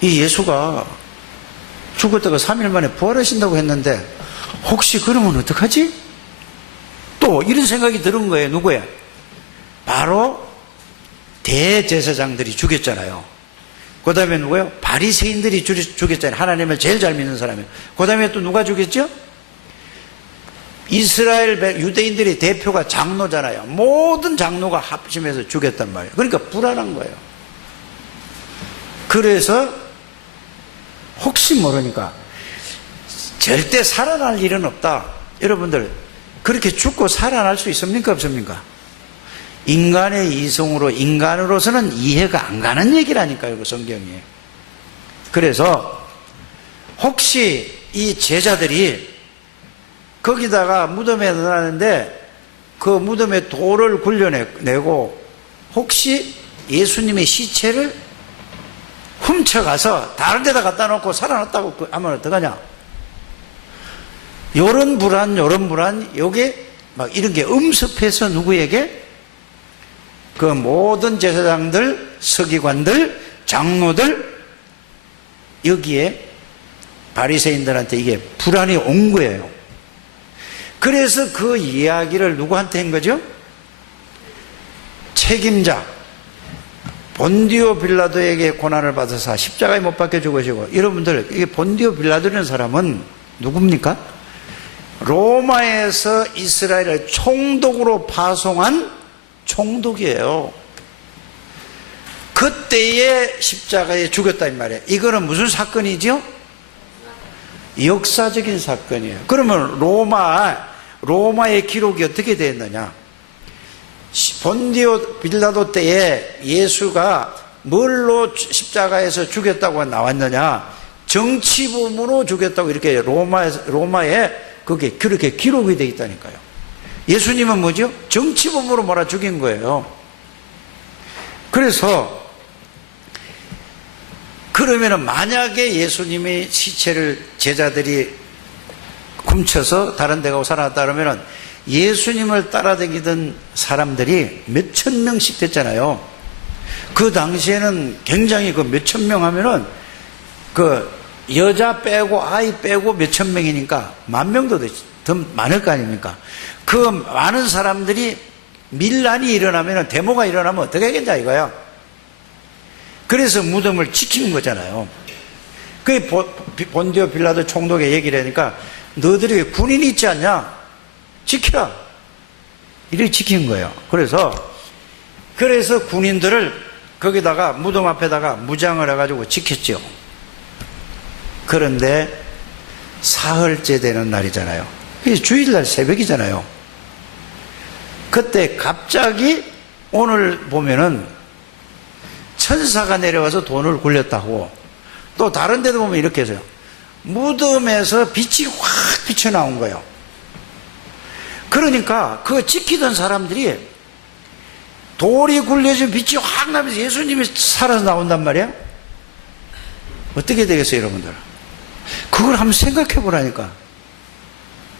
이 예수가 죽었다가 3일 만에 부활하신다고 했는데 혹시 그러면 어떡하지? 또 이런 생각이 드는 거예요. 누구야? 바로 대제사장들이 죽였잖아요. 그 다음에 누구예요? 바리새인들이 죽였잖아요. 하나님을 제일 잘 믿는 사람이에요. 그 다음에 또 누가 죽였죠? 이스라엘 유대인들의 대표가 장로잖아요. 모든 장로가 합심해서 죽였단 말이에요. 그러니까 불안한 거예요. 그래서 혹시 모르니까 절대 살아날 일은 없다. 여러분들 그렇게 죽고 살아날 수 있습니까? 없습니까? 인간의 이성으로 인간으로서는 이해가 안 가는 얘기라니까요. 그 성경이. 그래서 혹시 이 제자들이 거기다가 무덤에 넣어놨는데 그 무덤에 돌을 굴려내고 혹시 예수님의 시체를 훔쳐가서 다른 데다 갖다 놓고 살아났다고 하면 어떡하냐? 요런 불안, 요게 막 이런 게 음습해서 누구에게? 그 모든 제사장들, 서기관들, 장로들, 여기에 바리새인들한테 이게 불안이 온 거예요. 그래서 그 이야기를 누구한테 한 거죠? 책임자 본디오 빌라도에게 고난을 받아서 십자가에 못 박혀 죽으시고, 여러분들 이게 본디오 빌라도라는 사람은 누굽니까? 로마에서 이스라엘을 총독으로 파송한 총독이에요. 그때에 십자가에 죽였다 이 말이에요. 이거는 무슨 사건이죠? 역사적인 사건이에요. 그러면 로마의 기록이 어떻게 되었느냐? 본디오 빌라도 때에 예수가 뭘로 십자가에서 죽였다고 나왔느냐? 정치범으로 죽였다고 이렇게 로마에 그게 그렇게 기록이 되어 있다니까요. 예수님은 뭐죠? 정치범으로 몰아 죽인 거예요. 그래서 그러면은 만약에 예수님의 시체를 제자들이 훔쳐서 다른 데 가고 살아났다 그러면은 예수님을 따라다니던 사람들이 몇천 명씩 됐잖아요. 그 당시에는 굉장히 그 몇천 명 하면은 그 여자 빼고 아이 빼고 몇천 명이니까 만 명도 더 많을 거 아닙니까? 그 많은 사람들이 밀란이 일어나면은 데모가 일어나면 어떻게 하겠냐 이거야. 그래서 무덤을 지키는 거잖아요. 그 본디오 빌라도 총독에 얘기를 하니까 너희들이 군인이 있지 않냐? 지키라. 이렇게 지킨 거예요. 그래서 군인들을 거기다가 무덤 앞에다가 무장을 해가지고 지켰죠. 그런데 사흘째 되는 날이잖아요. 그게 주일날 새벽이잖아요. 그때 갑자기 오늘 보면은 천사가 내려와서 돈을 굴렸다고, 또 다른 데도 보면 이렇게 해서요. 무덤에서 빛이 확 비쳐나온 거예요. 그러니까 그 지키던 사람들이 돌이 굴려진 빛이 확 나면서 예수님이 살아서 나온단 말이야. 어떻게 되겠어요 여러분들? 그걸 한번 생각해 보라니까.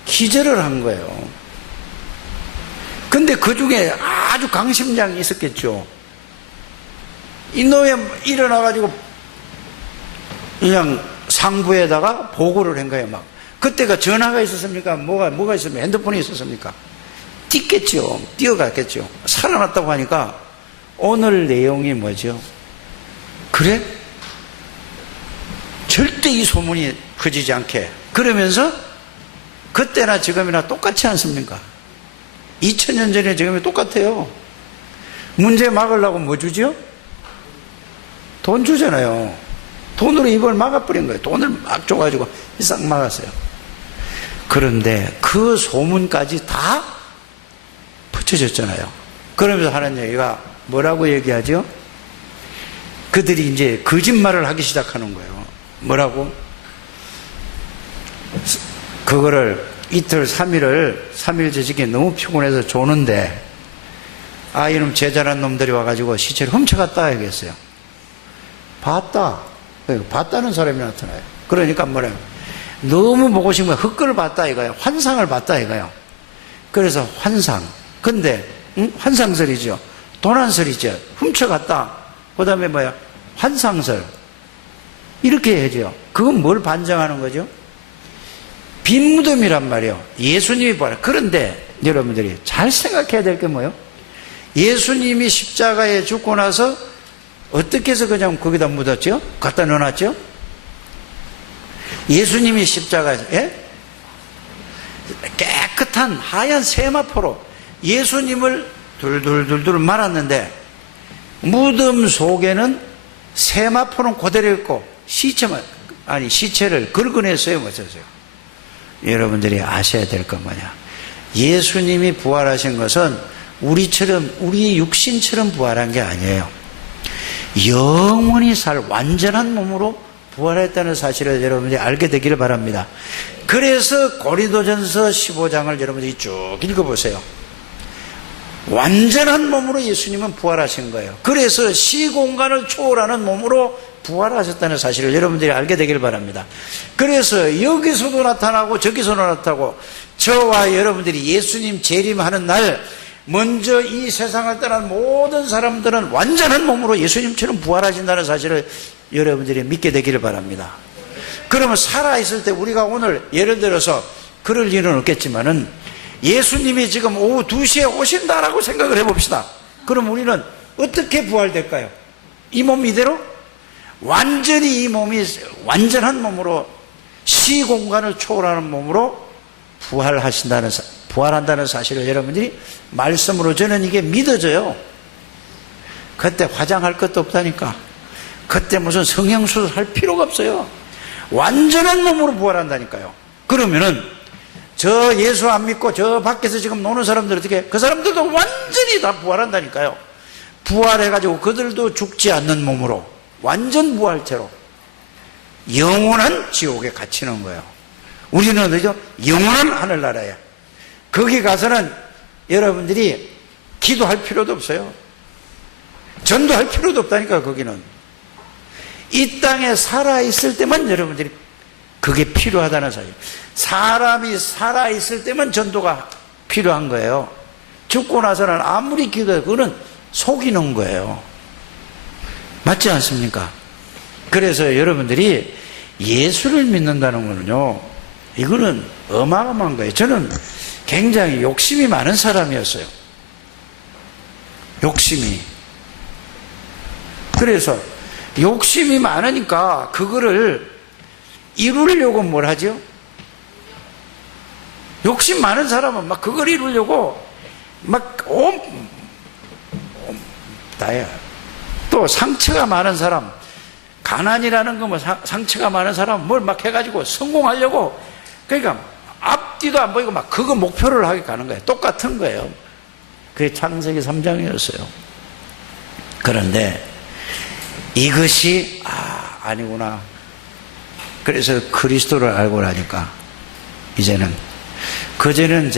기절을 한 거예요. 근데 그 중에 아주 강심장이 있었겠죠. 이놈이 일어나가지고 그냥 상부에다가 보고를 한 거예요. 막 그때가 전화가 있었습니까? 뭐가 있습니까? 핸드폰이 있었습니까? 뛰겠죠. 뛰어갔겠죠. 살아났다고 하니까 오늘 내용이 뭐죠? 그래? 절대 이 소문이 퍼지지 않게. 그러면서 그때나 지금이나 똑같지 않습니까? 2000년 전에 지금이 똑같아요. 문제 막으려고 뭐 주죠? 돈 주잖아요. 돈으로 입을 막아버린 거예요. 돈을 막 줘가지고 싹 막았어요. 그런데 그 소문까지 다 퍼쳐졌잖아요. 그러면서 하는 얘기가 뭐라고 얘기하죠? 그들이 이제 거짓말을 하기 시작하는 거예요. 뭐라고? 그거를 이틀 3일 저녁에 너무 피곤해서 조는데 이놈 제자란 놈들이 와가지고 시체를 훔쳐갔다 하겠어요. 봤다는 사람이 나타나요. 그러니까 뭐래요? 너무 보고 싶은 거야. 흑걸 봤다 이거예요. 환상을 봤다 이거예요. 그래서 환상. 근데 환상설이죠. 도난설이죠. 훔쳐갔다. 그 다음에 뭐야? 환상설. 이렇게 해야죠. 그건 뭘 반증하는 거죠? 빈 무덤이란 말이에요. 예수님이 보라. 그런데 여러분들이 잘 생각해야 될 게 뭐예요? 예수님이 십자가에 죽고 나서 어떻게 해서 그냥 거기다 묻었죠? 갖다 넣어놨죠? 예수님이 십자가에서 깨끗한 하얀 세마포로 예수님을 둘둘둘둘 말았는데 무덤 속에는 세마포는 그대로 있고 시체를 긁어냈어요, 못했어요. 여러분들이 아셔야 될 건 뭐냐? 예수님이 부활하신 것은 우리 육신처럼 부활한 게 아니에요. 영원히 살 완전한 몸으로 부활했다는 사실을 여러분들이 알게 되기를 바랍니다. 그래서 고린도전서 15장을 여러분들이 쭉 읽어보세요. 완전한 몸으로 예수님은 부활하신 거예요. 그래서 시공간을 초월하는 몸으로 부활하셨다는 사실을 여러분들이 알게 되기를 바랍니다. 그래서 여기서도 나타나고 저기서도 나타나고 저와 여러분들이 예수님 재림하는 날 먼저 이 세상을 떠난 모든 사람들은 완전한 몸으로 예수님처럼 부활하신다는 사실을 여러분들이 믿게 되기를 바랍니다. 그러면 살아있을 때 우리가 오늘 예를 들어서 그럴 일은 없겠지만은 예수님이 지금 오후 2시에 오신다라고 생각을 해봅시다. 그럼 우리는 어떻게 부활될까요? 이 몸 이대로? 완전히 이 몸이 완전한 몸으로 시공간을 초월하는 몸으로 부활한다는 사실을 여러분들이 말씀으로 저는 이게 믿어져요. 그때 화장할 것도 없다니까. 그때 무슨 성형수술 할 필요가 없어요. 완전한 몸으로 부활한다니까요. 그러면은 저 예수 안 믿고 저 밖에서 지금 노는 사람들 어떻게 그 사람들도 완전히 다 부활한다니까요. 부활해가지고 그들도 죽지 않는 몸으로 완전 부활체로 영원한 지옥에 갇히는 거예요. 우리는 어디죠? 영원한 하늘나라에. 거기 가서는 여러분들이 기도할 필요도 없어요. 전도할 필요도 없다니까. 거기는 이 땅에 살아있을 때만 여러분들이 그게 필요하다는 사실. 사람이 살아있을 때만 전도가 필요한 거예요. 죽고 나서는 아무리 기도해도 그거는 속이는 거예요. 맞지 않습니까? 그래서 여러분들이 예수를 믿는다는 거는요, 이거는 어마어마한 거예요. 저는 굉장히 욕심이 많은 사람이었어요. 욕심이. 그래서 욕심이 많으니까 그거를 이루려고 뭘 하죠? 욕심 많은 사람은 막 그걸 이루려고 막 나야. 또 상처가 많은 사람, 가난이라는 거 뭐 상처가 많은 사람 뭘 막 해가지고 성공하려고, 그러니까 앞뒤도 안 보이고 막 그거 목표를 하게 가는 거예요. 똑같은 거예요. 그게 창세기 3장이었어요. 그런데 이것이 아니구나. 그래서 그리스도를 알고 나니까 이제는, 그제는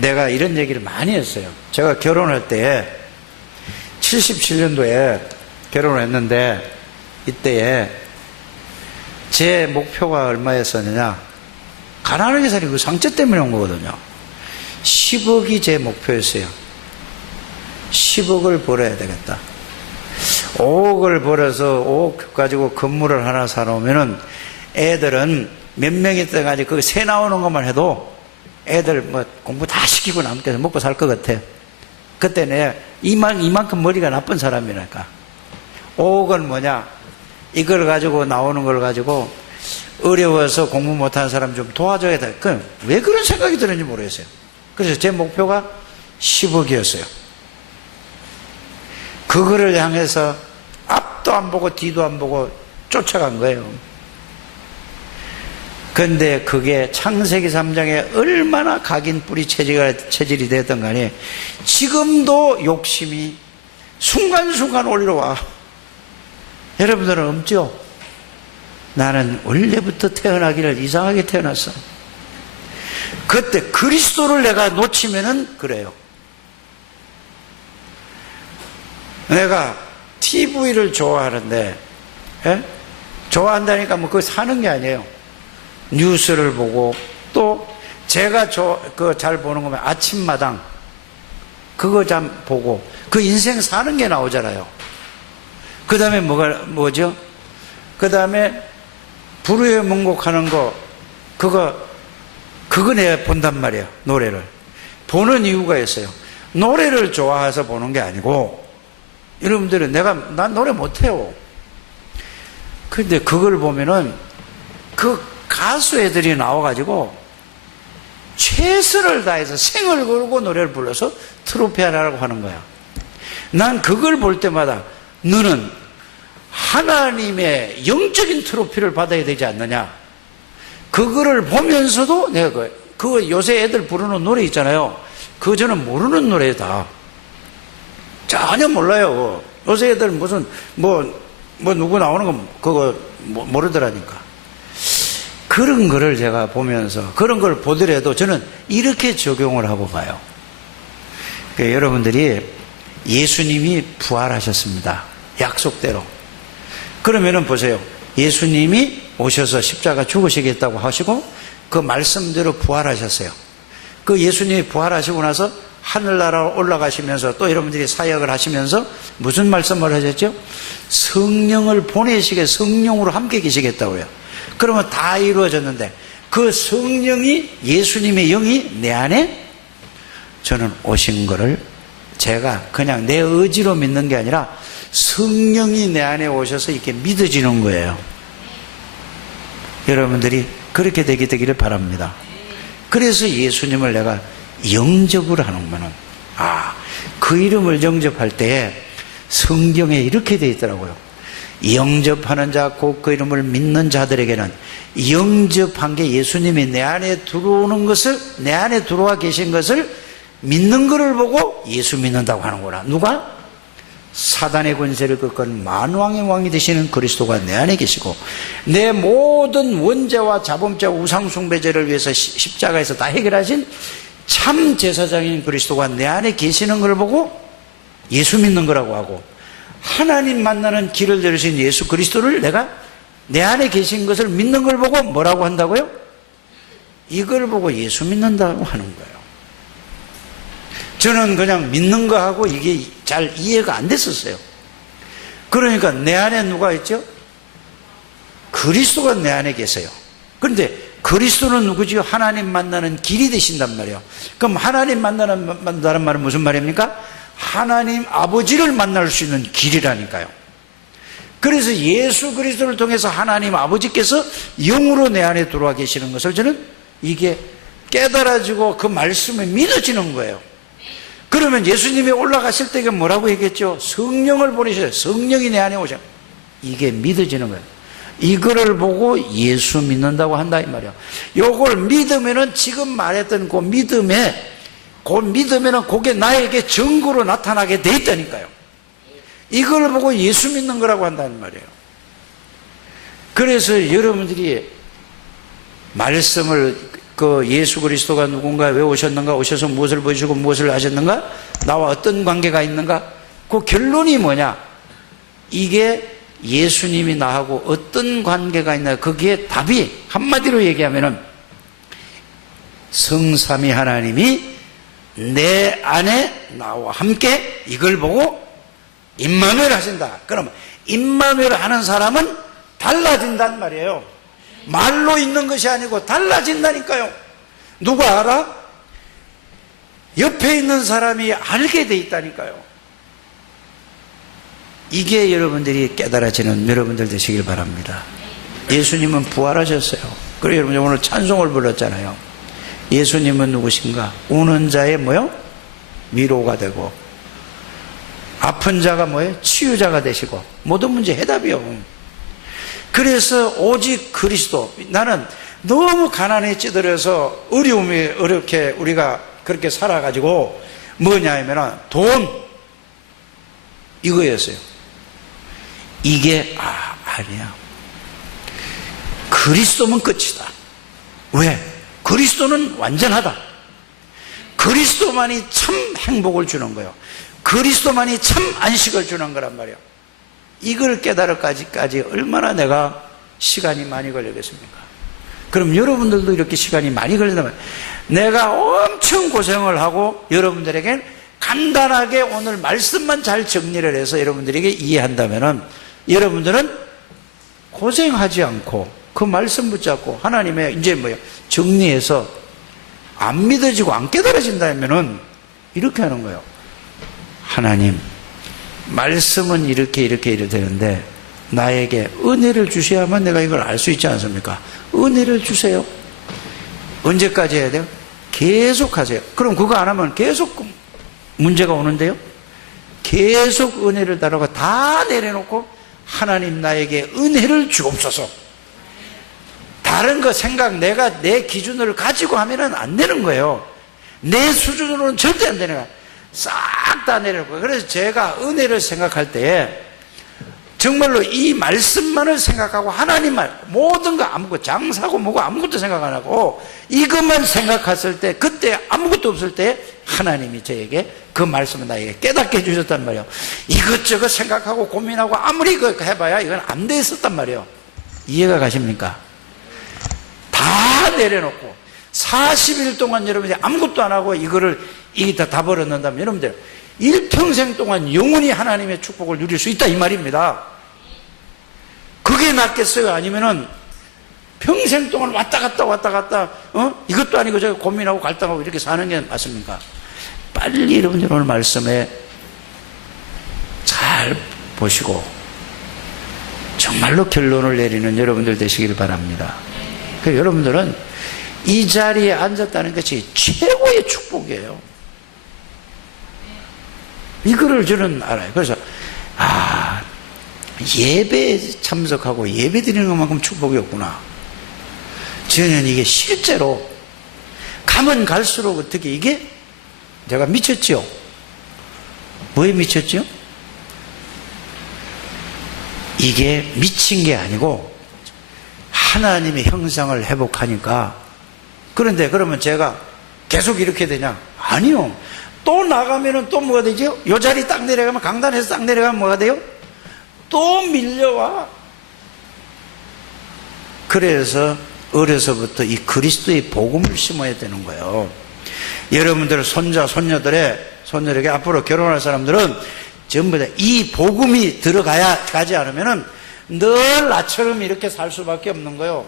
내가 이런 얘기를 많이 했어요. 제가 결혼할 때 77년도에 결혼을 했는데 이때에 제 목표가 얼마였었느냐? 가난하게 살이 그 상처 때문에 온 거거든요. 10억이 제 목표였어요. 10억을 벌어야 되겠다. 5억을 벌어서 5억 가지고 건물을 하나 사놓으면은 애들은 몇 명이 떠가지고 그 새 나오는 것만 해도 애들 뭐 공부 다 시키고 남께서 먹고 살 것 같아. 그때 내 이만큼 머리가 나쁜 사람이니까. 5억은 뭐냐? 이걸 가지고 나오는 걸 가지고 어려워서 공부 못하는 사람 좀 도와줘야 돼. 왜 그런 생각이 드는지 모르겠어요. 그래서 제 목표가 10억이었어요. 그거를 향해서 앞도 안 보고 뒤도 안 보고 쫓아간 거예요. 그런데 그게 창세기 3장에 얼마나 각인 뿌리 체질이 됐던 간에 지금도 욕심이 순간순간 올라와. 여러분들은 없죠? 나는 원래부터 태어나기를 이상하게 태어났어. 그때 그리스도를 내가 놓치면은 그래요. 내가 TV를 좋아하는데, 좋아한다니까 뭐 그거 사는 게 아니에요. 뉴스를 보고, 또 제가 잘 보는 거면 아침마당, 그거 좀 보고, 그 인생 사는 게 나오잖아요. 그 다음에 뭐죠? 그 다음에 불후의 명곡 하는 거, 그거 내가 본단 말이에요. 노래를. 보는 이유가 있어요. 노래를 좋아해서 보는 게 아니고, 여러분들은 난 노래 못해요. 근데 그걸 보면은 그 가수 애들이 나와가지고 최선을 다해서 생을 걸고 노래를 불러서 트로피 하나라고 하는 거야. 난 그걸 볼 때마다 너는 하나님의 영적인 트로피를 받아야 되지 않느냐. 그거를 보면서도 내가 그 요새 애들 부르는 노래 있잖아요. 그거 저는 모르는 노래다. 전혀 몰라요. 요새 애들 무슨 누구 나오는 거 그거 모르더라니까. 그런 거를 제가 보면서 그런 걸 보더라도 저는 이렇게 적용을 하고 봐요. 그러니까 여러분들이 예수님이 부활하셨습니다. 약속대로. 그러면은 보세요. 예수님이 오셔서 십자가 죽으시겠다고 하시고 그 말씀대로 부활하셨어요. 그 예수님이 부활하시고 나서 하늘나라로 올라가시면서 또 여러분들이 사역을 하시면서 무슨 말씀을 하셨죠? 성령을 보내시게 성령으로 함께 계시겠다고요. 그러면 다 이루어졌는데 그 성령이 예수님의 영이 내 안에 저는 오신 거를 제가 그냥 내 의지로 믿는 게 아니라 성령이 내 안에 오셔서 이렇게 믿어지는 거예요. 여러분들이 그렇게 되기를 바랍니다. 그래서 예수님을 내가 영접을 하는구나. 그 이름을 영접할 때에 성경에 이렇게 되어 있더라고요. 영접하는 자, 곧 그 이름을 믿는 자들에게는 영접한 게 예수님이 내 안에 들어오는 것을, 내 안에 들어와 계신 것을 믿는 것을 보고 예수 믿는다고 하는구나. 누가? 사단의 권세를 꺾은 만왕의 왕이 되시는 그리스도가 내 안에 계시고 내 모든 원죄와 자범죄와 우상숭배죄를 위해서 십자가에서 다 해결하신 참 제사장인 그리스도가 내 안에 계시는 걸 보고 예수 믿는 거라고 하고, 하나님 만나는 길을 열으신 예수 그리스도를 내가 내 안에 계신 것을 믿는 걸 보고 뭐라고 한다고요? 이걸 보고 예수 믿는다고 하는 거예요. 저는 그냥 믿는 거하고 이게 잘 이해가 안 됐었어요. 그러니까 내 안에 누가 있죠? 그리스도가 내 안에 계세요. 그런데 그리스도는 누구지요? 하나님 만나는 길이 되신단 말이에요. 그럼 하나님 만나는 말은 무슨 말입니까? 하나님 아버지를 만날 수 있는 길이라니까요. 그래서 예수 그리스도를 통해서 하나님 아버지께서 영으로 내 안에 들어와 계시는 것을 저는 이게 깨달아지고 그 말씀에 믿어지는 거예요. 그러면 예수님이 올라가실 때 뭐라고 얘기했죠? 성령을 보내셔요. 성령이 내 안에 오셔. 이게 믿어지는 거예요. 이거를 보고 예수 믿는다고 한다 이 말이야. 요걸 믿으면은 지금 말했던 그 믿으면은 그게 나에게 증거로 나타나게 돼 있다니까요. 이걸 보고 예수 믿는 거라고 한다는 말이에요. 그래서 여러분들이 말씀을 그 예수 그리스도가 누군가 왜 오셨는가, 오셔서 무엇을 보여주고 무엇을 하셨는가, 나와 어떤 관계가 있는가, 그 결론이 뭐냐, 이게 예수님이 나하고 어떤 관계가 있나, 거기에 답이 한마디로 얘기하면은 성삼위 하나님이 내 안에 나와 함께 이걸 보고 임마누엘 하신다. 그러면 임마누엘 하는 사람은 달라진단 말이에요. 말로 있는 것이 아니고 달라진다니까요. 누가 알아? 옆에 있는 사람이 알게 돼 있다니까요. 이게 여러분들이 깨달아지는 여러분들 되시길 바랍니다. 예수님은 부활하셨어요. 그리고 여러분 오늘 찬송을 불렀잖아요. 예수님은 누구신가? 우는 자의 뭐요? 위로가 되고, 아픈 자가 뭐예요? 치유자가 되시고, 모든 문제 해답이요. 그래서 오직 그리스도. 나는 너무 가난에 찌들어서 어려움이 어렵게 우리가 그렇게 살아가지고 뭐냐 하면 돈 이거였어요. 이게 아니야. 그리스도면 끝이다. 왜? 그리스도는 완전하다. 그리스도만이 참 행복을 주는 거예요. 그리스도만이 참 안식을 주는 거란 말이에요. 이걸 깨달을까지까지 얼마나 내가 시간이 많이 걸리겠습니까? 그럼 여러분들도 이렇게 시간이 많이 걸린다면 내가 엄청 고생을 하고 여러분들에게 간단하게 오늘 말씀만 잘 정리를 해서 여러분들에게 이해한다면 여러분들은 고생하지 않고 그 말씀 붙잡고 하나님의 이제 뭐야 정리해서 안 믿어지고 안 깨달아진다면 이렇게 하는 거예요. 하나님, 말씀은 이렇게 되는데 나에게 은혜를 주셔야만 내가 이걸 알 수 있지 않습니까? 은혜를 주세요. 언제까지 해야 돼요? 계속 하세요. 그럼 그거 안 하면 계속 문제가 오는데요. 계속 은혜를 달라고 다 내려놓고 하나님 나에게 은혜를 주옵소서. 다른 거 생각 내가 내 기준을 가지고 하면은 안 되는 거예요. 내 수준으로는 절대 안 되는 거예요. 싹 다 내려놓고. 그래서 제가 은혜를 생각할 때 정말로 이 말씀만을 생각하고 하나님만 모든 거 아무것도 장사고 뭐고 아무것도 생각 안 하고 이것만 생각했을 때 그때 아무것도 없을 때 하나님이 저에게 그 말씀을 나에게 깨닫게 해주셨단 말이에요. 이것저것 생각하고 고민하고 아무리 그거 해봐야 이건 안 돼 있었단 말이에요. 이해가 가십니까? 다 내려놓고 40일 동안 여러분들이 아무것도 안 하고 이거를 이게 다 버려놓는다면 여러분들 일평생 동안 영원히 하나님의 축복을 누릴 수 있다 이 말입니다. 그게 낫겠어요? 아니면은 평생 동안 왔다 갔다 이것도 아니고 저거 고민하고 갈등하고 이렇게 사는 게 맞습니까? 빨리 여러분들 오늘 말씀에 잘 보시고 정말로 결론을 내리는 여러분들 되시기를 바랍니다. 그래서 여러분들은 이 자리에 앉았다는 것이 최고의 축복이에요. 이거를 저는 알아요. 그래서 예배에 참석하고 예배 드리는 것만큼 축복이 없구나. 저는 이게 실제로 가면 갈수록 어떻게 이게 제가 미쳤죠. 뭐에 미쳤죠? 이게 미친 게 아니고 하나님의 형상을 회복하니까. 그런데 그러면 제가 계속 이렇게 되냐? 아니요. 또 나가면은 또 뭐가 되죠? 요 자리 딱 내려가면 강단에서 딱 내려가면 뭐가 돼요? 또 밀려와. 그래서 어려서부터 이 그리스도의 복음을 심어야 되는 거예요. 여러분들 손자 손녀들에게 앞으로 결혼할 사람들은 전부 다 이 복음이 가지 않으면은 늘 나처럼 이렇게 살 수밖에 없는 거예요.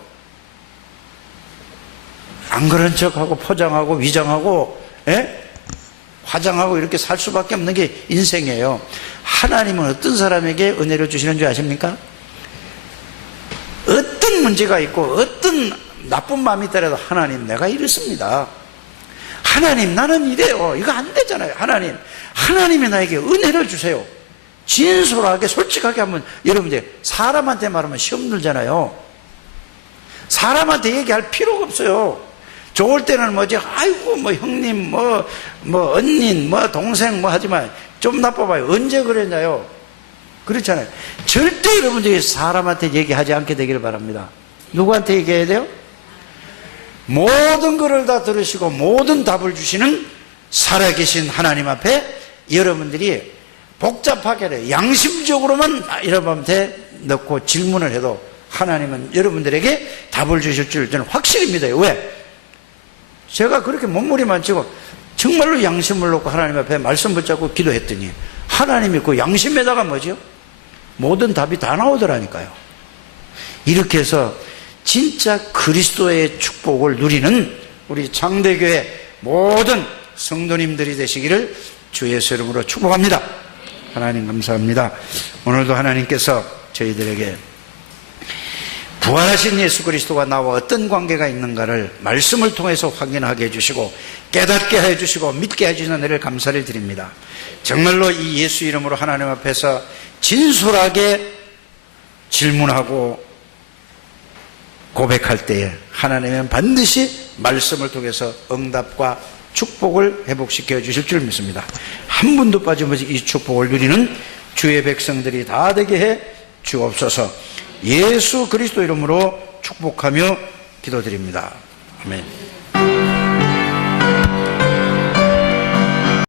안 그런 척하고 포장하고 위장하고 화장하고 이렇게 살 수밖에 없는 게 인생이에요. 하나님은 어떤 사람에게 은혜를 주시는 줄 아십니까? 어떤 문제가 있고 어떤 나쁜 마음이 있더라도 하나님 내가 이렇습니다. 하나님 나는 이래요. 이거 안 되잖아요. 하나님이 나에게 은혜를 주세요. 진솔하게 솔직하게 하면 여러분들 사람한테 말하면 시험 들잖아요. 사람한테 얘기할 필요가 없어요. 좋을 때는 뭐지? 아이고 뭐 형님 뭐 언닌 뭐 동생 뭐 하지만 좀 나빠봐요. 언제 그랬나요? 그렇잖아요. 절대 여러분들이 사람한테 얘기하지 않게 되기를 바랍니다. 누구한테 얘기해야 돼요? 모든 것을 다 들으시고 모든 답을 주시는 살아계신 하나님 앞에 여러분들이 복잡하게 양심적으로만 여러분한테 넣고 질문을 해도 하나님은 여러분들에게 답을 주실 줄 저는 확실히 믿어요. 왜? 제가 그렇게 몸부림만 치고 정말로 양심을 놓고 하나님 앞에 말씀 붙잡고 기도했더니 하나님이 그 양심에다가 뭐죠? 모든 답이 다 나오더라니까요. 이렇게 해서 진짜 그리스도의 축복을 누리는 우리 장대교회 모든 성도님들이 되시기를 주 예수 이름으로 축복합니다. 하나님 감사합니다. 오늘도 하나님께서 저희들에게 부활하신 예수 그리스도가 나와 어떤 관계가 있는가를 말씀을 통해서 확인하게 해주시고 깨닫게 해주시고 믿게 해주시는 은혜를 감사를 드립니다. 정말로 이 예수 이름으로 하나님 앞에서 진솔하게 질문하고 고백할 때에 하나님은 반드시 말씀을 통해서 응답과 축복을 회복시켜 주실 줄 믿습니다. 한 분도 빠짐없이 이 축복을 누리는 주의 백성들이 다 되게 해 주옵소서. 예수 그리스도 이름으로 축복하며 기도드립니다. 아멘.